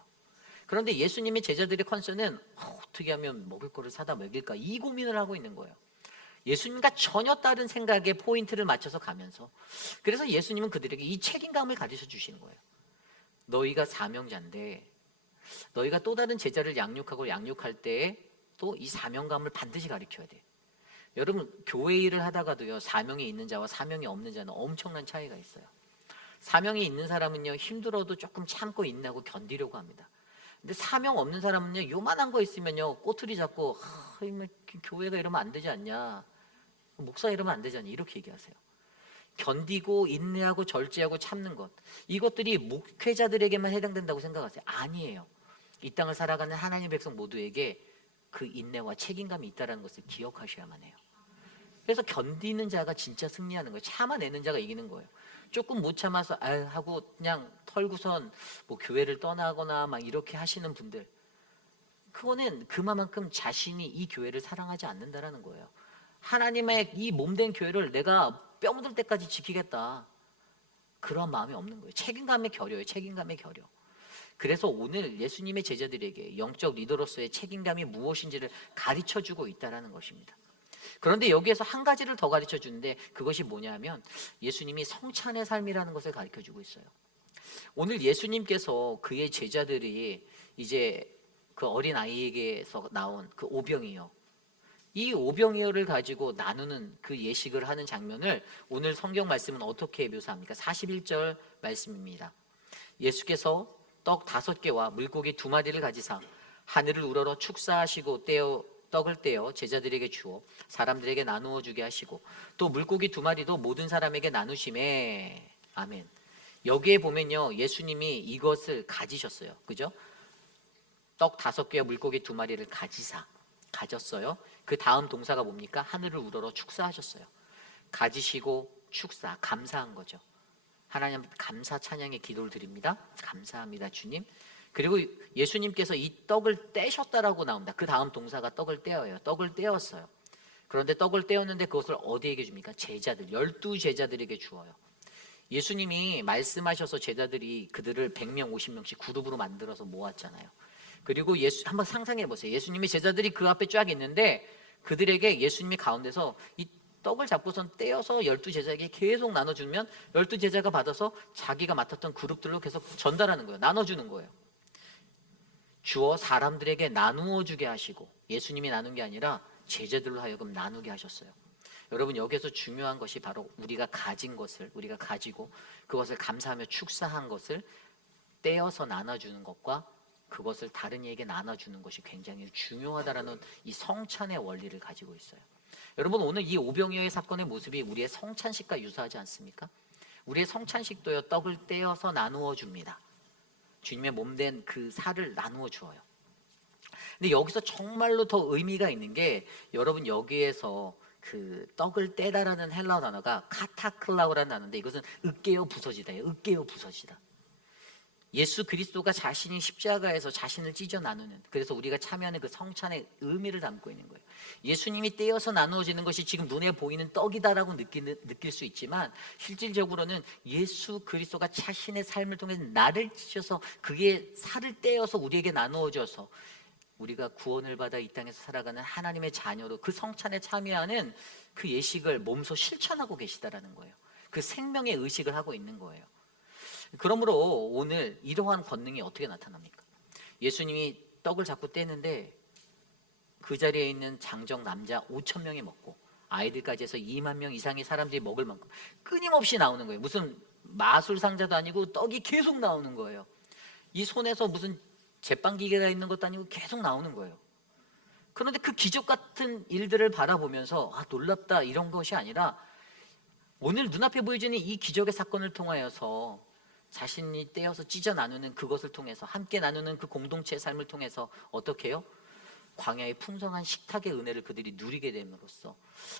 그런데 예수님의 제자들의 컨셉은 어떻게 하면 먹을 거를 사다 먹일까, 이 고민을 하고 있는 거예요. 예수님과 전혀 다른 생각에 포인트를 맞춰서 가면서, 그래서 예수님은 그들에게 이 책임감을 가르쳐 주시는 거예요. 너희가 사명자인데 너희가 또 다른 제자를 양육하고 양육할 때에 또 이 사명감을 반드시 가르쳐야 돼. 여러분, 교회 일을 하다가도요, 사명이 있는 자와 사명이 없는 자는 엄청난 차이가 있어요. 사명이 있는 사람은요, 힘들어도 조금 참고 인내하고 견디려고 합니다. 근데 사명 없는 사람은요, 요만한 거 있으면요, 꼬투리 잡고 교회가 이러면 안 되지 않냐, 목사 이러면 안 되지 않냐, 이렇게 얘기하세요. 견디고 인내하고 절제하고 참는 것, 이것들이 목회자들에게만 해당된다고 생각하세요? 아니에요. 이 땅을 살아가는 하나님의 백성 모두에게 그 인내와 책임감이 있다는 것을 기억하셔야만 해요. 그래서 견디는 자가 진짜 승리하는 거예요. 참아내는 자가 이기는 거예요. 조금 못 참아서 하고 그냥 털고선 뭐 교회를 떠나거나 막 이렇게 하시는 분들, 그거는 그만큼 자신이 이 교회를 사랑하지 않는다라는 거예요. 하나님의 이 몸된 교회를 내가 뼈 묻을 때까지 지키겠다, 그런 마음이 없는 거예요. 책임감의 결여예요. 책임감의 결여. 그래서 오늘 예수님의 제자들에게 영적 리더로서의 책임감이 무엇인지를 가르쳐주고 있다는 것입니다. 그런데 여기에서 한 가지를 더 가르쳐 주는데, 그것이 뭐냐면 예수님이 성찬의 삶이라는 것을 가르쳐 주고 있어요. 오늘 예수님께서 그의 제자들이 이제 그 어린 아이에게서 나온 그 오병이어, 이 오병이어를 가지고 나누는 그 예식을 하는 장면을 오늘 성경 말씀은 어떻게 묘사합니까? 41절 말씀입니다. 예수께서 떡 5개와 물고기 2마리를 가지사 하늘을 우러러 축사하시고 떡을 떼어 제자들에게 주어 사람들에게 나누어 주게 하시고, 또 물고기 2마리도 모든 사람에게 나누심에. 아멘. 여기에 보면요, 예수님이 이것을 가지셨어요. 그죠? 떡 5개와 물고기 2마리를 가졌어요. 그 다음 동사가 뭡니까? 하늘을 우러러 축사하셨어요. 가지시고 축사, 감사한 거죠. 하나님 감사 찬양의 기도를 드립니다. 감사합니다, 주님. 그리고 예수님께서 이 떡을 떼셨다라고 나옵니다. 그 다음 동사가 떡을 떼어요. 떡을 떼었어요. 그런데 떡을 떼었는데 그것을 어디에게 줍니까? 제자들, 12제자들에게 주어요. 예수님이 말씀하셔서 제자들이 그들을 100명, 50명씩 그룹으로 만들어서 모았잖아요. 그리고 한번 상상해 보세요. 예수님의 제자들이 그 앞에 쫙 있는데 그들에게 예수님이 가운데서 이 떡을 잡고선 떼어서 12제자에게 계속 나눠주면 12제자가 받아서 자기가 맡았던 그룹들로 계속 전달하는 거예요. 나눠주는 거예요. 주어 사람들에게 나누어 주게 하시고, 예수님이 나눈 게 아니라 제자들로 하여금 나누게 하셨어요. 여러분, 여기서 중요한 것이 바로 우리가 가진 것을, 우리가 가지고 그것을 감사하며 축사한 것을 떼어서 나눠주는 것과 그것을 다른 이에게 나눠주는 것이 굉장히 중요하다라는 이 성찬의 원리를 가지고 있어요. 여러분, 오늘 이 오병이어의 사건의 모습이 우리의 성찬식과 유사하지 않습니까? 우리의 성찬식도요, 떡을 떼어서 나누어 줍니다. 주님의 몸된 그 살을 나누어 주어요. 근데 여기서 정말로 더 의미가 있는 게, 여러분, 여기에서 그 떡을 떼다라는 헬라어 단어가 카타클라우라는 단어인데, 이것은 으깨어 부서지다예요. 으깨어 부서지다. 예수 그리스도가 자신이 십자가에서 자신을 찢어 나누는, 그래서 우리가 참여하는 그 성찬의 의미를 담고 있는 거예요. 예수님이 떼어서 나누어지는 것이 지금 눈에 보이는 떡이다라고 느낄 수 있지만, 실질적으로는 예수 그리스도가 자신의 삶을 통해서 나를 찢어서 그의 살을 떼어서 우리에게 나누어져서 우리가 구원을 받아 이 땅에서 살아가는 하나님의 자녀로 그 성찬에 참여하는 그 예식을 몸소 실천하고 계시다라는 거예요. 그 생명의 의식을 하고 있는 거예요. 그러므로 오늘 이러한 권능이 어떻게 나타납니까? 예수님이 떡을 자꾸 떼는데 그 자리에 있는 장정 남자 5천 명이 먹고 아이들까지 해서 2만 명 이상의 사람들이 먹을 만큼 끊임없이 나오는 거예요. 무슨 마술 상자도 아니고 떡이 계속 나오는 거예요. 이 손에서 무슨 제빵 기계가 있는 것도 아니고 계속 나오는 거예요. 그런데 그 기적 같은 일들을 바라보면서 놀랍다 이런 것이 아니라, 오늘 눈앞에 보여지는 이 기적의 사건을 통하여서 자신이 떼어서 찢어 나누는 그것을 통해서 함께 나누는 그 공동체의 삶을 통해서 어떻게 해요? 광야의 풍성한 식탁의 은혜를 그들이 누리게 됨으로써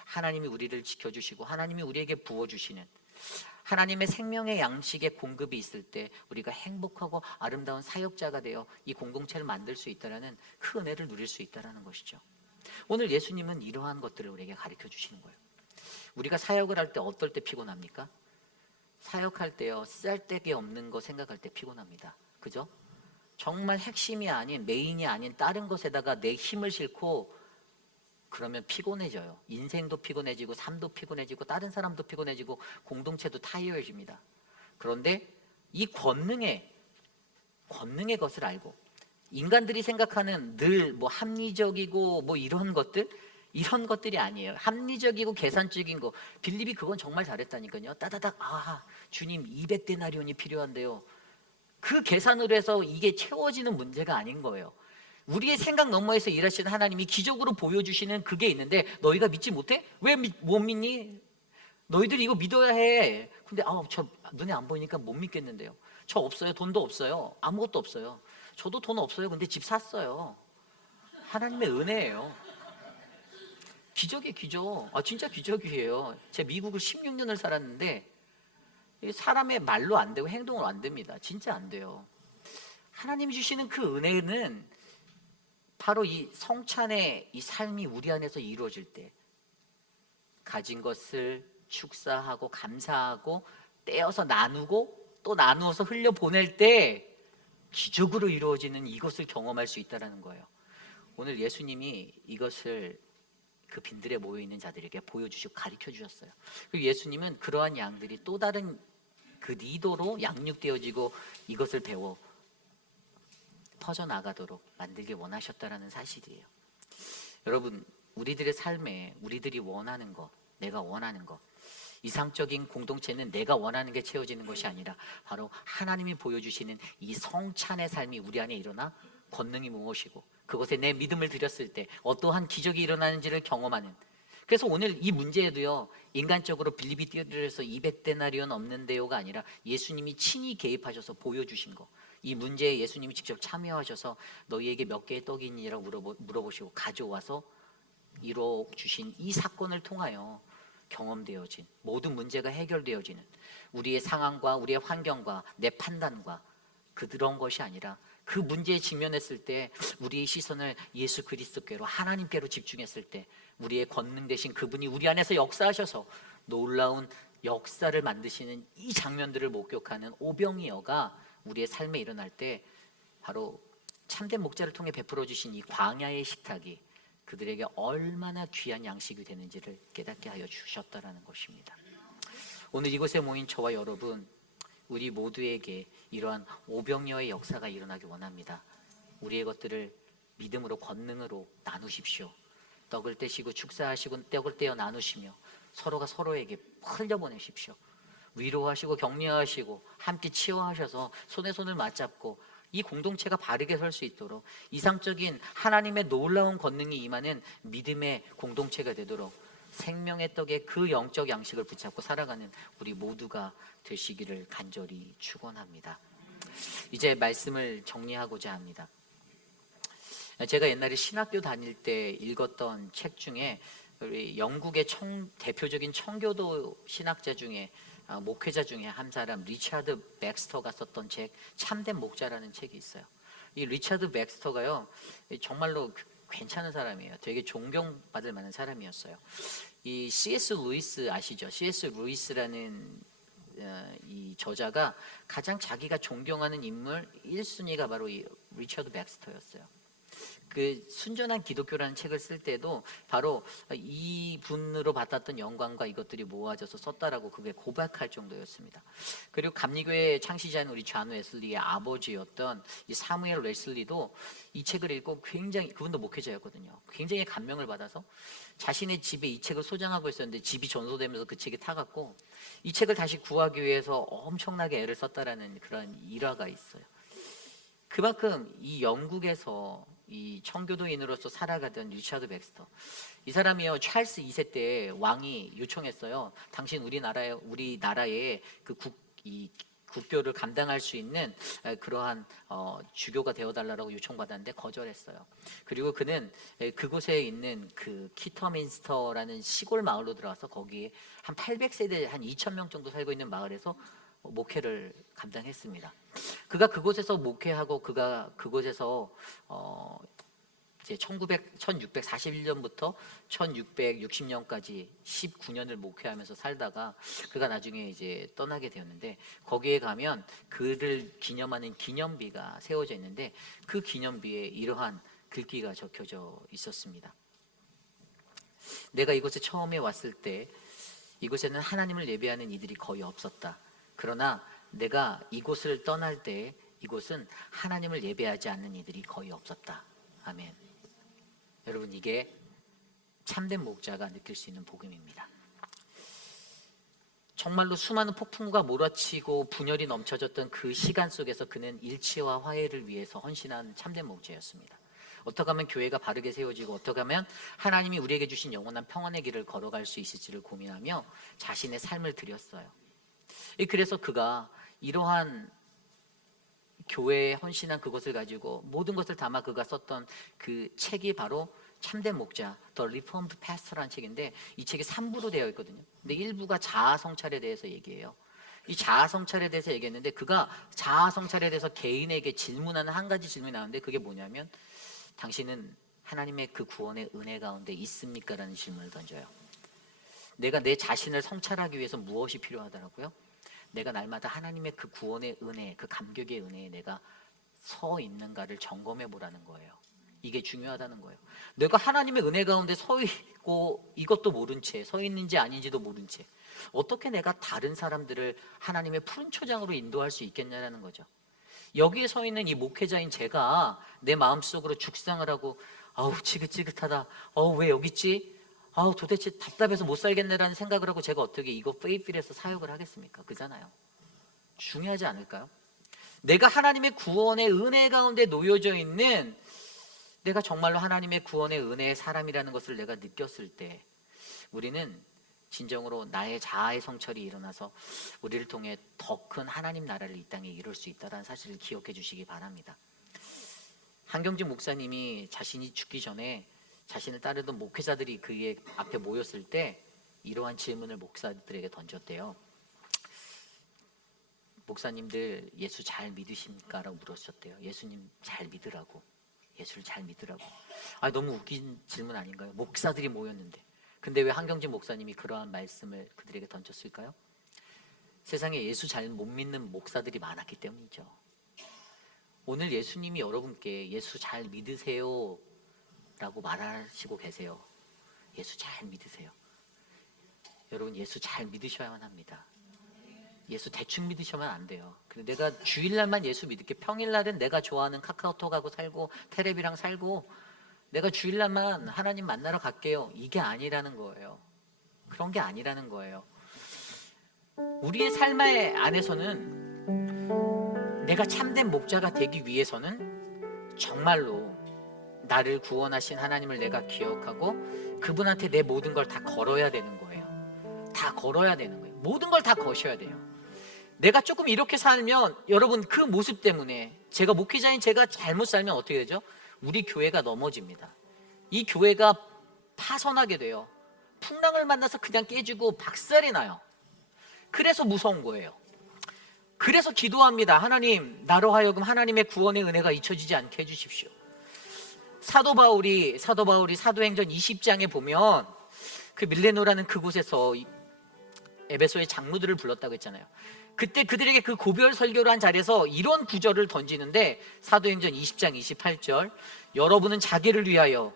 하나님이 우리를 지켜주시고 하나님이 우리에게 부어주시는 하나님의 생명의 양식의 공급이 있을 때 우리가 행복하고 아름다운 사역자가 되어 이 공동체를 만들 수 있다는 그 은혜를 누릴 수 있다는 것이죠. 오늘 예수님은 이러한 것들을 우리에게 가르쳐 주시는 거예요. 우리가 사역을 할 때 어떨 때 피곤합니까? 사역할 때요, 쓸데기 없는 거 생각할 때 피곤합니다. 그죠? 정말 핵심이 아닌, 메인이 아닌 다른 것에다가 내 힘을 싣고 그러면 피곤해져요. 인생도 피곤해지고 삶도 피곤해지고 다른 사람도 피곤해지고 공동체도 타이어해집니다. 그런데 이 권능의 것을 알고 인간들이 생각하는 늘 뭐 합리적이고 뭐 이런 것들이 아니에요. 합리적이고 계산적인 거. 빌립이 그건 정말 잘했다니까요. 따다닥 주님 200데나리온이 필요한데요. 그 계산으로 해서 이게 채워지는 문제가 아닌 거예요. 우리의 생각 너머에서 일하시는 하나님이 기적으로 보여주시는 그게 있는데 너희가 믿지 못해? 왜 못 믿니? 너희들이 이거 믿어야 해. 근데 저 눈에 안 보이니까 못 믿겠는데요. 저 없어요. 돈도 없어요. 아무것도 없어요. 저도 돈 없어요. 근데 집 샀어요. 하나님의 은혜예요. 기적이에요, 기적. 진짜 기적이에요. 제가 미국을 16년을 살았는데 사람의 말로 안 되고 행동으로 안 됩니다. 진짜 안 돼요. 하나님이 주시는 그 은혜는 바로 이 성찬의 이 삶이 우리 안에서 이루어질 때 가진 것을 축사하고 감사하고 떼어서 나누고 또 나누어서 흘려보낼 때 기적으로 이루어지는 이것을 경험할 수 있다는 거예요. 오늘 예수님이 이것을 그 빈들에 모여있는 자들에게 보여주시고 가르쳐 주셨어요. 그리고 예수님은 그러한 양들이 또 다른 그 리더로 양육되어지고 이것을 배워 퍼져나가도록 만들기 원하셨다라는 사실이에요. 여러분, 우리들의 삶에 우리들이 원하는 것, 내가 원하는 것, 이상적인 공동체는 내가 원하는 게 채워지는 것이 아니라 바로 하나님이 보여주시는 이 성찬의 삶이 우리 안에 일어나 권능이 무엇이고 그것에 내 믿음을 드렸을 때 어떠한 기적이 일어나는지를 경험하는. 그래서 오늘 이 문제에도요, 인간적으로 빌립이 띄어들여서 200데나리온 없는데요가 아니라 예수님이 친히 개입하셔서 보여주신 거, 이 문제에 예수님이 직접 참여하셔서 너희에게 몇 개의 떡이 있니라고 물어보시고 가져와서 이루어 주신 이 사건을 통하여 경험되어진 모든 문제가 해결되어지는 우리의 상황과 우리의 환경과 내 판단과 그런 것이 아니라 그 문제에 직면했을 때 우리의 시선을 예수 그리스도께로 하나님께로 집중했을 때 우리의 권능 되신 그분이 우리 안에서 역사하셔서 놀라운 역사를 만드시는 이 장면들을 목격하는 오병이어가 우리의 삶에 일어날 때 바로 참된 목자를 통해 베풀어 주신 이 광야의 식탁이 그들에게 얼마나 귀한 양식이 되는지를 깨닫게 하여 주셨다라는 것입니다. 오늘 이곳에 모인 저와 여러분, 우리 모두에게 이러한 오병이어의 역사가 일어나기 원합니다. 우리의 것들을 믿음으로 권능으로 나누십시오. 떡을 떼시고 축사하시고 떡을 떼어 나누시며 서로가 서로에게 흘려보내십시오. 위로하시고 격려하시고 함께 치유하셔서 손에 손을 맞잡고 이 공동체가 바르게 설 수 있도록 이상적인 하나님의 놀라운 권능이 임하는 믿음의 공동체가 되도록 생명의 떡의 그 영적 양식을 붙잡고 살아가는 우리 모두가 되시기를 간절히 축원합니다. 이제 말씀을 정리하고자 합니다. 제가 옛날에 신학교 다닐 때 읽었던 책 중에 우리 영국의 대표적인 청교도 신학자 중에 목회자 중에 한 사람 리차드 백스터가 썼던 책 참된 목자라는 책이 있어요. 이 리차드 백스터가요 정말로 괜찮은 사람이에요. 되게 존경받을 만한 사람이었어요. 이 C.S. 루이스 아시죠? C.S. 루이스라는 이 저자가 가장 자기가 존경하는 인물 1순위가 바로 이 리차드 백스터였어요. 그 순전한 기독교라는 책을 쓸 때도 바로 이 분으로 받았던 영광과 이것들이 모아져서 썼다라고 그게 고백할 정도였습니다. 그리고 감리교회 창시자인 우리 존 웨슬리의 아버지였던 이 사무엘 웨슬리도 이 책을 읽고 굉장히, 그분도 목회자였거든요. 굉장히 감명을 받아서 자신의 집에 이 책을 소장하고 있었는데 집이 전소되면서 그 책이 타갔고 이 책을 다시 구하기 위해서 엄청나게 애를 썼다라는 그런 일화가 있어요. 그만큼 이 영국에서 이 청교도인으로서 살아가던 리차드 백스터. 이 사람이요, 찰스 2세 때 왕이 요청했어요. 당신 우리나라의 이 국교를 감당할 수 있는 그러한 주교가 되어달라고 요청받았는데 거절했어요. 그리고 그는 그곳에 있는 그 키터민스터라는 시골 마을로 들어가서 거기에 한 800세대 한 2,000명 정도 살고 있는 마을에서 목회를 감당했습니다. 그가 그곳에서 목회하고 그가 그곳에서 이제 1641년부터 1660년까지 19년을 목회하면서 살다가 그가 나중에 이제 떠나게 되었는데, 거기에 가면 그를 기념하는 기념비가 세워져 있는데 그 기념비에 이러한 글귀가 적혀져 있었습니다. 내가 이곳에 처음에 왔을 때 이곳에는 하나님을 예배하는 이들이 거의 없었다. 그러나 내가 이곳을 떠날 때 이곳은 하나님을 예배하지 않는 이들이 거의 없었다. 아멘. 여러분, 이게 참된 목자가 느낄 수 있는 복음입니다. 정말로 수많은 폭풍우가 몰아치고 분열이 넘쳐졌던 그 시간 속에서 그는 일치와 화해를 위해서 헌신한 참된 목자였습니다. 어떻게 하면 교회가 바르게 세워지고 어떻게 하면 하나님이 우리에게 주신 영원한 평안의 길을 걸어갈 수 있을지를 고민하며 자신의 삶을 드렸어요. 그래서 그가 이러한 교회에 헌신한 그것을 가지고 모든 것을 담아 그가 썼던 그 책이 바로 참된 목자, The Reformed Pastor라는 책인데, 이 책이 3부로 되어 있거든요. 근데 1부가 자아 성찰에 대해서 얘기해요. 이 자아 성찰에 대해서 얘기했는데, 그가 자아 성찰에 대해서 개인에게 질문하는 한 가지 질문이 나오는데, 그게 뭐냐면 당신은 하나님의 그 구원의 은혜 가운데 있습니까? 라는 질문을 던져요. 내가 내 자신을 성찰하기 위해서 무엇이 필요하더라고요? 내가 날마다 하나님의 그 구원의 은혜, 그 감격의 은혜에 내가 서 있는가를 점검해 보라는 거예요. 이게 중요하다는 거예요. 내가 하나님의 은혜 가운데 서 있고 이것도 모른 채, 서 있는지 아닌지도 모른 채 어떻게 내가 다른 사람들을 하나님의 푸른 초장으로 인도할 수 있겠냐는 거죠. 여기에 서 있는 이 목회자인 제가 내 마음속으로 죽상을 하고, 아우 지긋지긋하다, 왜 여기 있지, 도대체 답답해서 못 살겠네라는 생각을 하고 제가 어떻게 이거 페이필에서 사역을 하겠습니까? 그잖아요. 중요하지 않을까요? 내가 하나님의 구원의 은혜 가운데 놓여져 있는, 내가 정말로 하나님의 구원의 은혜의 사람이라는 것을 내가 느꼈을 때 우리는 진정으로 나의 자아의 성찰이 일어나서 우리를 통해 더 큰 하나님 나라를 이 땅에 이룰 수 있다는 사실을 기억해 주시기 바랍니다. 한경직 목사님이 자신이 죽기 전에 자신을 따르던 목회자들이 그의 앞에 모였을 때 이러한 질문을 목사들에게 던졌대요. 목사님들 예수 잘 믿으십니까? 라고 물었었대요. 예수님 잘 믿으라고. 예수를 잘 믿으라고. 너무 웃긴 질문 아닌가요? 목사들이 모였는데. 근데 왜 한경직 목사님이 그러한 말씀을 그들에게 던졌을까요? 세상에 예수 잘 못 믿는 목사들이 많았기 때문이죠. 오늘 예수님이 여러분께 예수 잘 믿으세요 라고 말하시고 계세요. 예수 잘 믿으세요. 여러분, 예수 잘 믿으셔야만 합니다. 예수 대충 믿으시면 안 돼요. 근데 내가 주일날만 예수 믿을게, 평일날은 내가 좋아하는 카카오톡하고 살고 테레비랑 살고 내가 주일날만 하나님 만나러 갈게요, 이게 아니라는 거예요. 그런 게 아니라는 거예요. 우리의 삶 안에서는 내가 참된 목자가 되기 위해서는 정말로 나를 구원하신 하나님을 내가 기억하고 그분한테 내 모든 걸 다 걸어야 되는 거예요. 다 걸어야 되는 거예요. 모든 걸 다 거셔야 돼요. 내가 조금 이렇게 살면, 여러분, 그 모습 때문에 제가 목회자인 제가 잘못 살면 어떻게 되죠? 우리 교회가 넘어집니다. 이 교회가 파선하게 돼요. 풍랑을 만나서 그냥 깨지고 박살이 나요. 그래서 무서운 거예요. 그래서 기도합니다. 하나님, 나로 하여금 하나님의 구원의 은혜가 잊혀지지 않게 해주십시오. 사도 바울이 사도행전 20장에 보면 그 밀레노라는 그곳에서 에베소의 장로들을 불렀다고 했잖아요. 그때 그들에게 그 고별 설교를 한 자리에서 이런 구절을 던지는데, 사도행전 20장 28절, 여러분은 자기를 위하여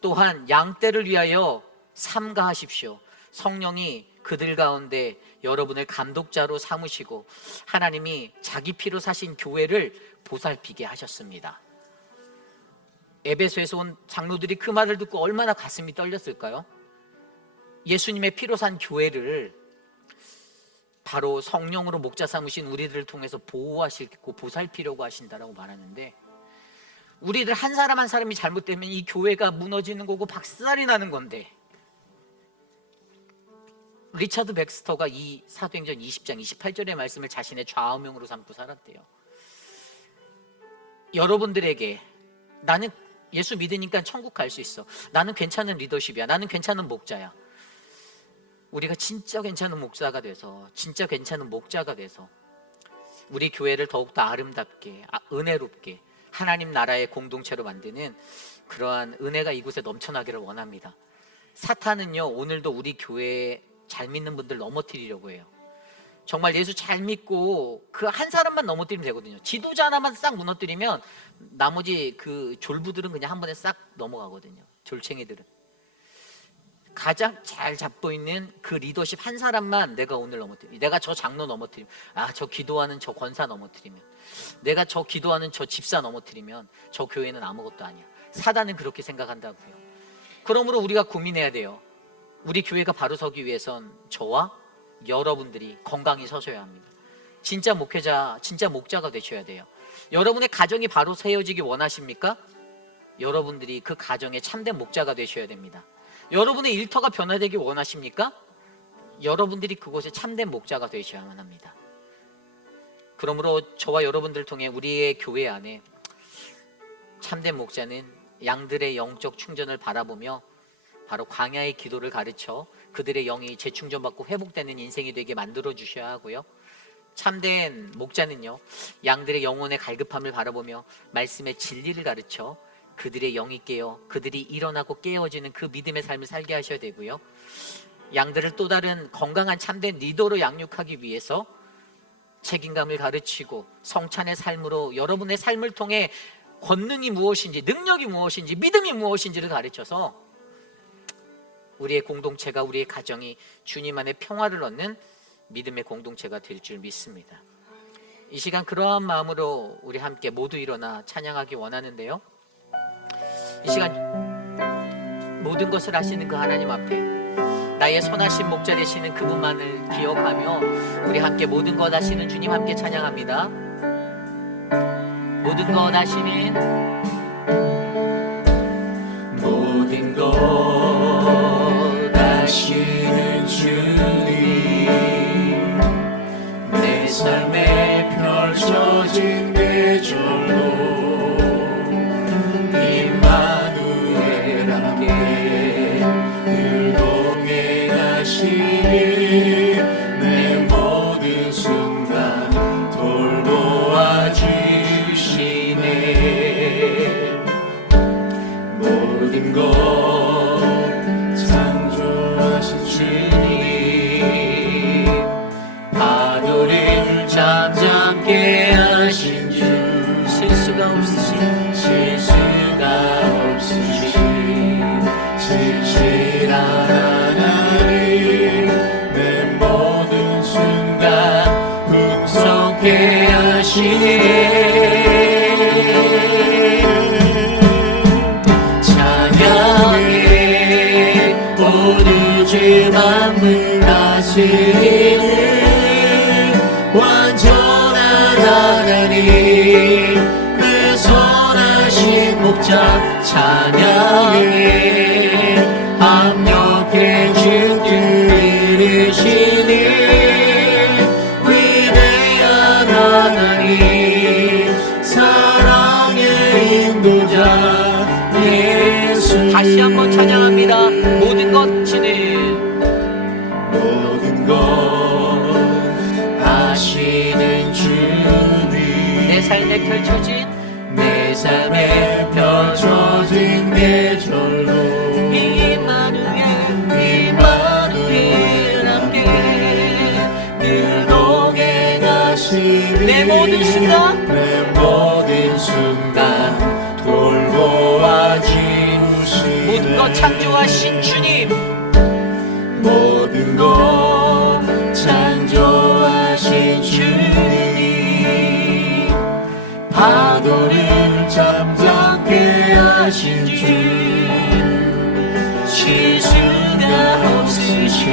또한 양떼를 위하여 삼가하십시오. 성령이 그들 가운데 여러분을 감독자로 삼으시고 하나님이 자기 피로 사신 교회를 보살피게 하셨습니다. 에베소에서 온 장로들이 그 말을 듣고 얼마나 가슴이 떨렸을까요? 예수님의 피로 산 교회를 바로 성령으로 목자 삼으신 우리들을 통해서 보호하시고 보살피려고 하신다라고 말하는데, 우리들 한 사람 한 사람이 잘못되면 이 교회가 무너지는 거고 박살이 나는 건데, 리차드 백스터가 이 사도행전 20장 28절의 말씀을 자신의 좌우명으로 삼고 살았대요. 여러분들에게 나는 예수 믿으니까 천국 갈 수 있어, 나는 괜찮은 리더십이야, 나는 괜찮은 목자야, 우리가 진짜 괜찮은 목사가 돼서, 진짜 괜찮은 목자가 돼서 우리 교회를 더욱더 아름답게, 은혜롭게 하나님 나라의 공동체로 만드는 그러한 은혜가 이곳에 넘쳐나기를 원합니다. 사탄은요, 오늘도 우리 교회에 잘 믿는 분들 넘어뜨리려고 해요. 정말 예수 잘 믿고 그 한 사람만 넘어뜨리면 되거든요. 지도자 하나만 싹 무너뜨리면 나머지 그 졸부들은 그냥 한 번에 싹 넘어가거든요. 졸챙이들은. 가장 잘 잡고 있는 그 리더십 한 사람만 내가 오늘 넘어뜨리면, 내가 저 장로 넘어뜨리면, 저 기도하는 저 권사 넘어뜨리면, 내가 저 기도하는 저 집사 넘어뜨리면 저 교회는 아무것도 아니야. 사단은 그렇게 생각한다고요. 그러므로 우리가 고민해야 돼요. 우리 교회가 바로 서기 위해선 저와 여러분들이 건강히 서셔야 합니다. 진짜 목회자, 진짜 목자가 되셔야 돼요. 여러분의 가정이 바로 세워지기 원하십니까? 여러분들이 그 가정의 참된 목자가 되셔야 됩니다. 여러분의 일터가 변화되기 원하십니까? 여러분들이 그곳에 참된 목자가 되셔야만 합니다. 그러므로 저와 여러분들을 통해 우리의 교회 안에 참된 목자는 양들의 영적 충전을 바라보며 바로 광야의 기도를 가르쳐 그들의 영이 재충전받고 회복되는 인생이 되게 만들어 주셔야 하고요. 참된 목자는요, 양들의 영혼의 갈급함을 바라보며 말씀의 진리를 가르쳐 그들의 영이 깨어 그들이 일어나고 깨어지는 그 믿음의 삶을 살게 하셔야 되고요. 양들을 또 다른 건강한 참된 리더로 양육하기 위해서 책임감을 가르치고 성찬의 삶으로 여러분의 삶을 통해 권능이 무엇인지, 능력이 무엇인지, 믿음이 무엇인지를 가르쳐서 우리의 공동체가, 우리의 가정이 주님 안에 평화를 얻는 믿음의 공동체가 될 줄 믿습니다. 이 시간 그러한 마음으로 우리 함께 모두 일어나 찬양하기 원하는데요, 이 시간 모든 것을 아시는 그 하나님 앞에 나의 선하신 목자 되시는 그분만을 기억하며 우리 함께 모든 것 아시는 주님 함께 찬양합니다. 모든 것 아시는, 모든 것 아시는 주님, 내 삶에 펼쳐진 계절로 임마누엘 함께 늘 동행하시니 내 모든 순간 돌보아 주시네. 모든 것 창조하신 주님, 파도를 잠잠케 하신 주, 실수가 없으신, 실수가 없으신 진실한 하나님, 내 모든 순간 풍성케 하시네. 찬양해 온 우주 만물 다스리는 완전한 하나님, 내 선하신 목자 찬양해. 합력해 주를 이루시니 위대한 하나님, 사랑의 인도자 예수. 다시 한번 찬양합니다. 모든 것 아시는, 모든 것 아시는 주님, 내 삶에 펼쳐진, 내 삶에 펼쳐진 계절로 임마누엘 함께 늘 동행하시니 내 모든 순간, 내 모든 순간 돌보아 주시네. 모든 것 창조하신 주님, 모든 것 창조하신 주님, 파도를 잠잠케 하신 주, 실수가 없으신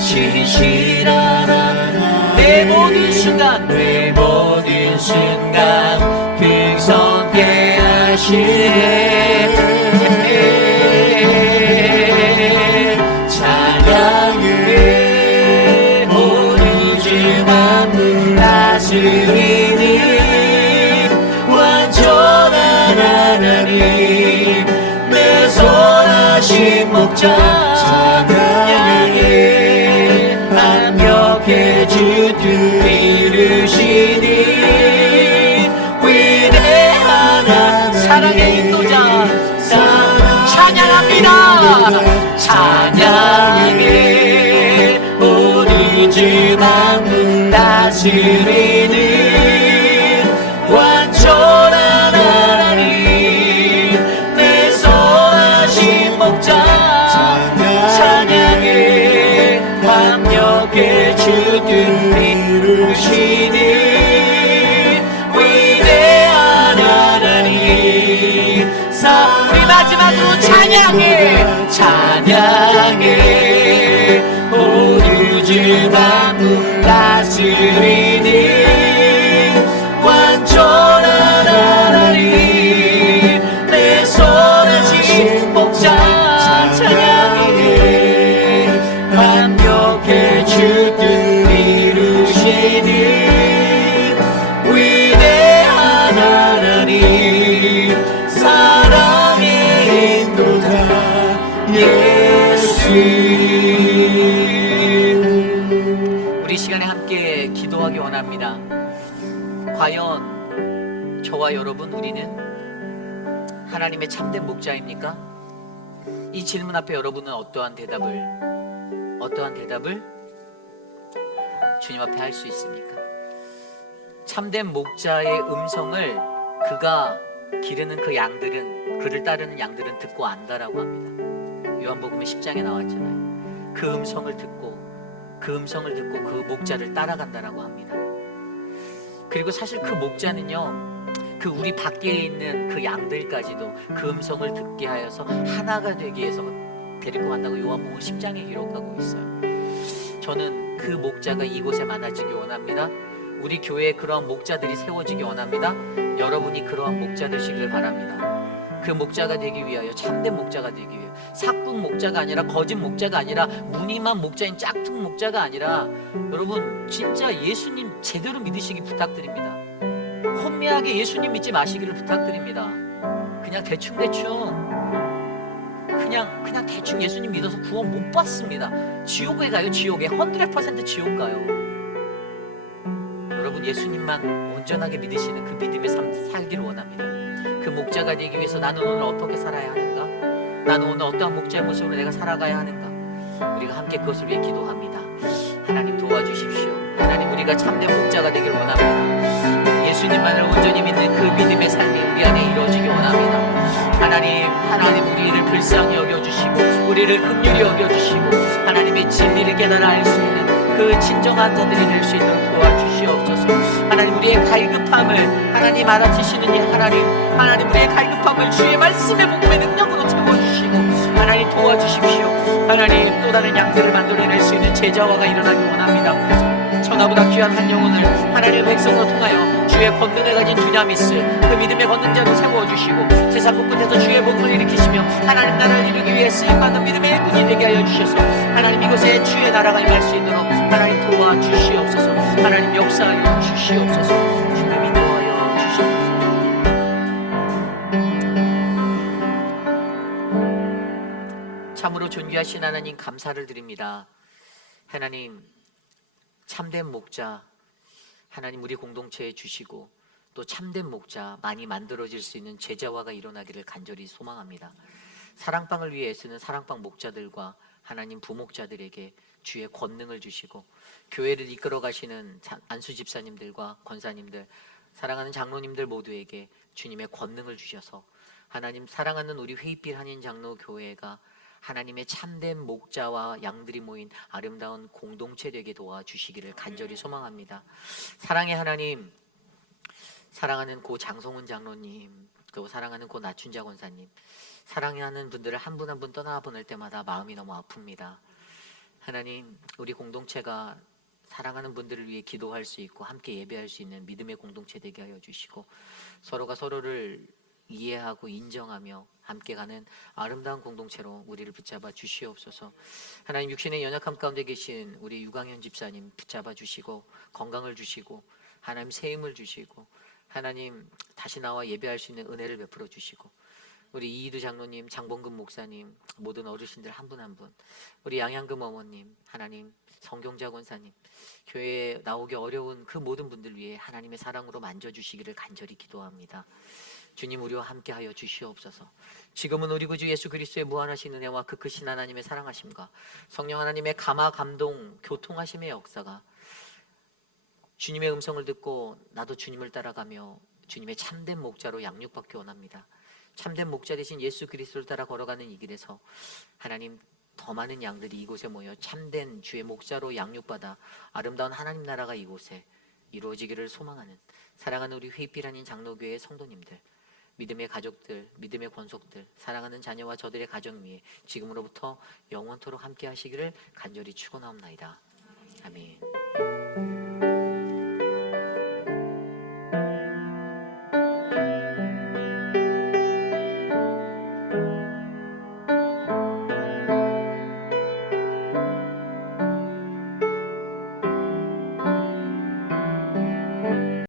신실한 하나님, 내 모든 순간, 내 모든 순간 풍성케 찬양해 우리 주 만물 다스리는 완전한 하나님 내 선하신 목자 찬양해 완벽해 주 뜻 이루시니 위대한 사랑의 인도자 찬양합니다. 찬양해 우리 주 만물 다스리는 완전한 하나님 내 선하신 목자 찬양해 완벽해 주 뜻 이루시니 위대한 하나님 우리 마지막으로 찬양해 우리 주 만물 다스리는 완전한 하나님 내 선하신 목자 찬양해 완벽해 주 뜻 이루시니 위대한 하나님 사랑의 인도자 예수. 우리 시간에 함께 기도하기 원합니다. 과연 저와 여러분 우리는 하나님의 참된 목자입니까? 이 질문 앞에 여러분은 어떠한 대답을 주님 앞에 할 수 있습니까? 참된 목자의 음성을 그가 기르는 그 양들은 그를 따르는 양들은 듣고 안다라고 합니다. 요한복음의 10장에 나왔잖아요. 그 음성을 듣고 그 목자를 따라간다라고 합니다. 그리고 사실 그 목자는요, 그 우리 밖에 있는 그 양들까지도 그 음성을 듣게 하여서 하나가 되기 위해서 데리고 간다고 요한복음 10장에 기록하고 있어요. 저는 그 목자가 이곳에 많아지기 원합니다. 우리 교회에 그러한 목자들이 세워지기 원합니다. 여러분이 그러한 목자 되시길 바랍니다. 그 목자가 되기 위하여, 참된 목자가 되기 위하여, 삭군 목자가 아니라 거짓 목자가 아니라 무늬만 목자인 짝퉁 목자가 아니라 여러분 진짜 예수님 제대로 믿으시기 부탁드립니다. 혼미하게 예수님 믿지 마시기를 부탁드립니다. 그냥 대충 예수님 믿어서 구원 못 받습니다. 지옥에 가요. 지옥에 100% 지옥 가요. 여러분 예수님만 온전하게 믿으시는 그 믿음의 삶 살기를 원합니다. 그 목자가 되기 위해서 나는 오늘 어떻게 살아야 하는가? 나는 오늘 어떠한 목자의 모습으로 내가 살아가야 하는가? 우리가 함께 그것을 위해 기도합니다. 하나님 도와주십시오. 하나님 우리가 참된 목자가 되기를 원합니다. 예수님만을 온전히 믿는 그 믿음의 삶이 우리 안에 이루어지기 원합니다. 하나님 우리를 불쌍히 여겨주시고 우리를 긍휼히 여겨주시고 하나님의 진리를 깨달아 알 수 있는 그 진정한 자들이 될 수 있도록 도와주시옵소서. 하나님 우리의 갈급함을 하나님 알아주시는 이 하나님 우리의 갈급함을 주의 말씀의 복음의 능력으로 채워주시고 하나님 도와주십시오. 하나님 또 다른 양들을 만들어낼 수 있는 제자화가 일어나기 원합니다. 천하보다 귀한 한 영혼을 하나님의 백성으로 통하여 주의 권능을 가진 두냐미스 그 믿음의 권능자로 세워주시고 세상 곳곳에서 주의 복음을 일으키시며 하나님 나라를 이루기 위해 쓰임받는 믿음의 일꾼이 되게 하여 주셔서 하나님 이곳에 주의 나라가 임할 수 있도록 하나님 도와주시옵소서. 하나님 역사하여 주시옵소서. 주님 인도하여 주시옵소서. 참으로 존귀하신 하나님 감사를 드립니다. 하나님 참된 목자 하나님 우리 공동체에 주시고 또 참된 목자 많이 만들어질 수 있는 제자화가 일어나기를 간절히 소망합니다. 사랑방을 위해 애쓰는 사랑방 목자들과 하나님 부목자들에게 주의 권능을 주시고 교회를 이끌어 가시는 안수 집사님들과 권사님들 사랑하는 장로님들 모두에게 주님의 권능을 주셔서 하나님 사랑하는 우리 회의빛 한인 장로 교회가 하나님의 참된 목자와 양들이 모인 아름다운 공동체 되게 도와주시기를 간절히 소망합니다. 사랑의 하나님, 사랑하는 고 장성훈 장로님, 또 사랑하는 고 나춘자 권사님, 사랑하는 분들을 한 분 한 분 떠나보낼 때마다 마음이 너무 아픕니다. 하나님, 우리 공동체가 사랑하는 분들을 위해 기도할 수 있고 함께 예배할 수 있는 믿음의 공동체 되게 하여 주시고 서로가 서로를 이해하고 인정하며 함께 가는 아름다운 공동체로 우리를 붙잡아 주시옵소서. 하나님, 육신의 연약함 가운데 계신 우리 유광현 집사님 붙잡아 주시고 건강을 주시고 하나님 새 힘을 주시고 하나님 다시 나와 예배할 수 있는 은혜를 베풀어 주시고 우리 이희두 장로님, 장봉근 목사님, 모든 어르신들 한 분 한 분, 우리 양양금 어머님, 하나님 성경자 권사님, 교회에 나오기 어려운 그 모든 분들 위해 하나님의 사랑으로 만져주시기를 간절히 기도합니다. 주님, 우리와 함께하여 주시옵소서. 지금은 우리 구주 예수 그리스도의 무한하신 은혜와 그 크신 하나님의 사랑하심과 성령 하나님의 감화 감동 교통하심의 역사가 주님의 음성을 듣고 나도 주님을 따라가며 주님의 참된 목자로 양육받기 원합니다. 참된 목자 되신 예수 그리스도를 따라 걸어가는 이 길에서 하나님 더 많은 양들이 이곳에 모여 참된 주의 목자로 양육받아 아름다운 하나님 나라가 이곳에 이루어지기를 소망하는 사랑하는 우리 회빛라는 장로교회의 성도님들, 믿음의 가족들, 믿음의 권속들, 사랑하는 자녀와 저들의 가정 위에 지금으로부터 영원토록 함께 하시기를 간절히 축원하옵나이다. 아멘.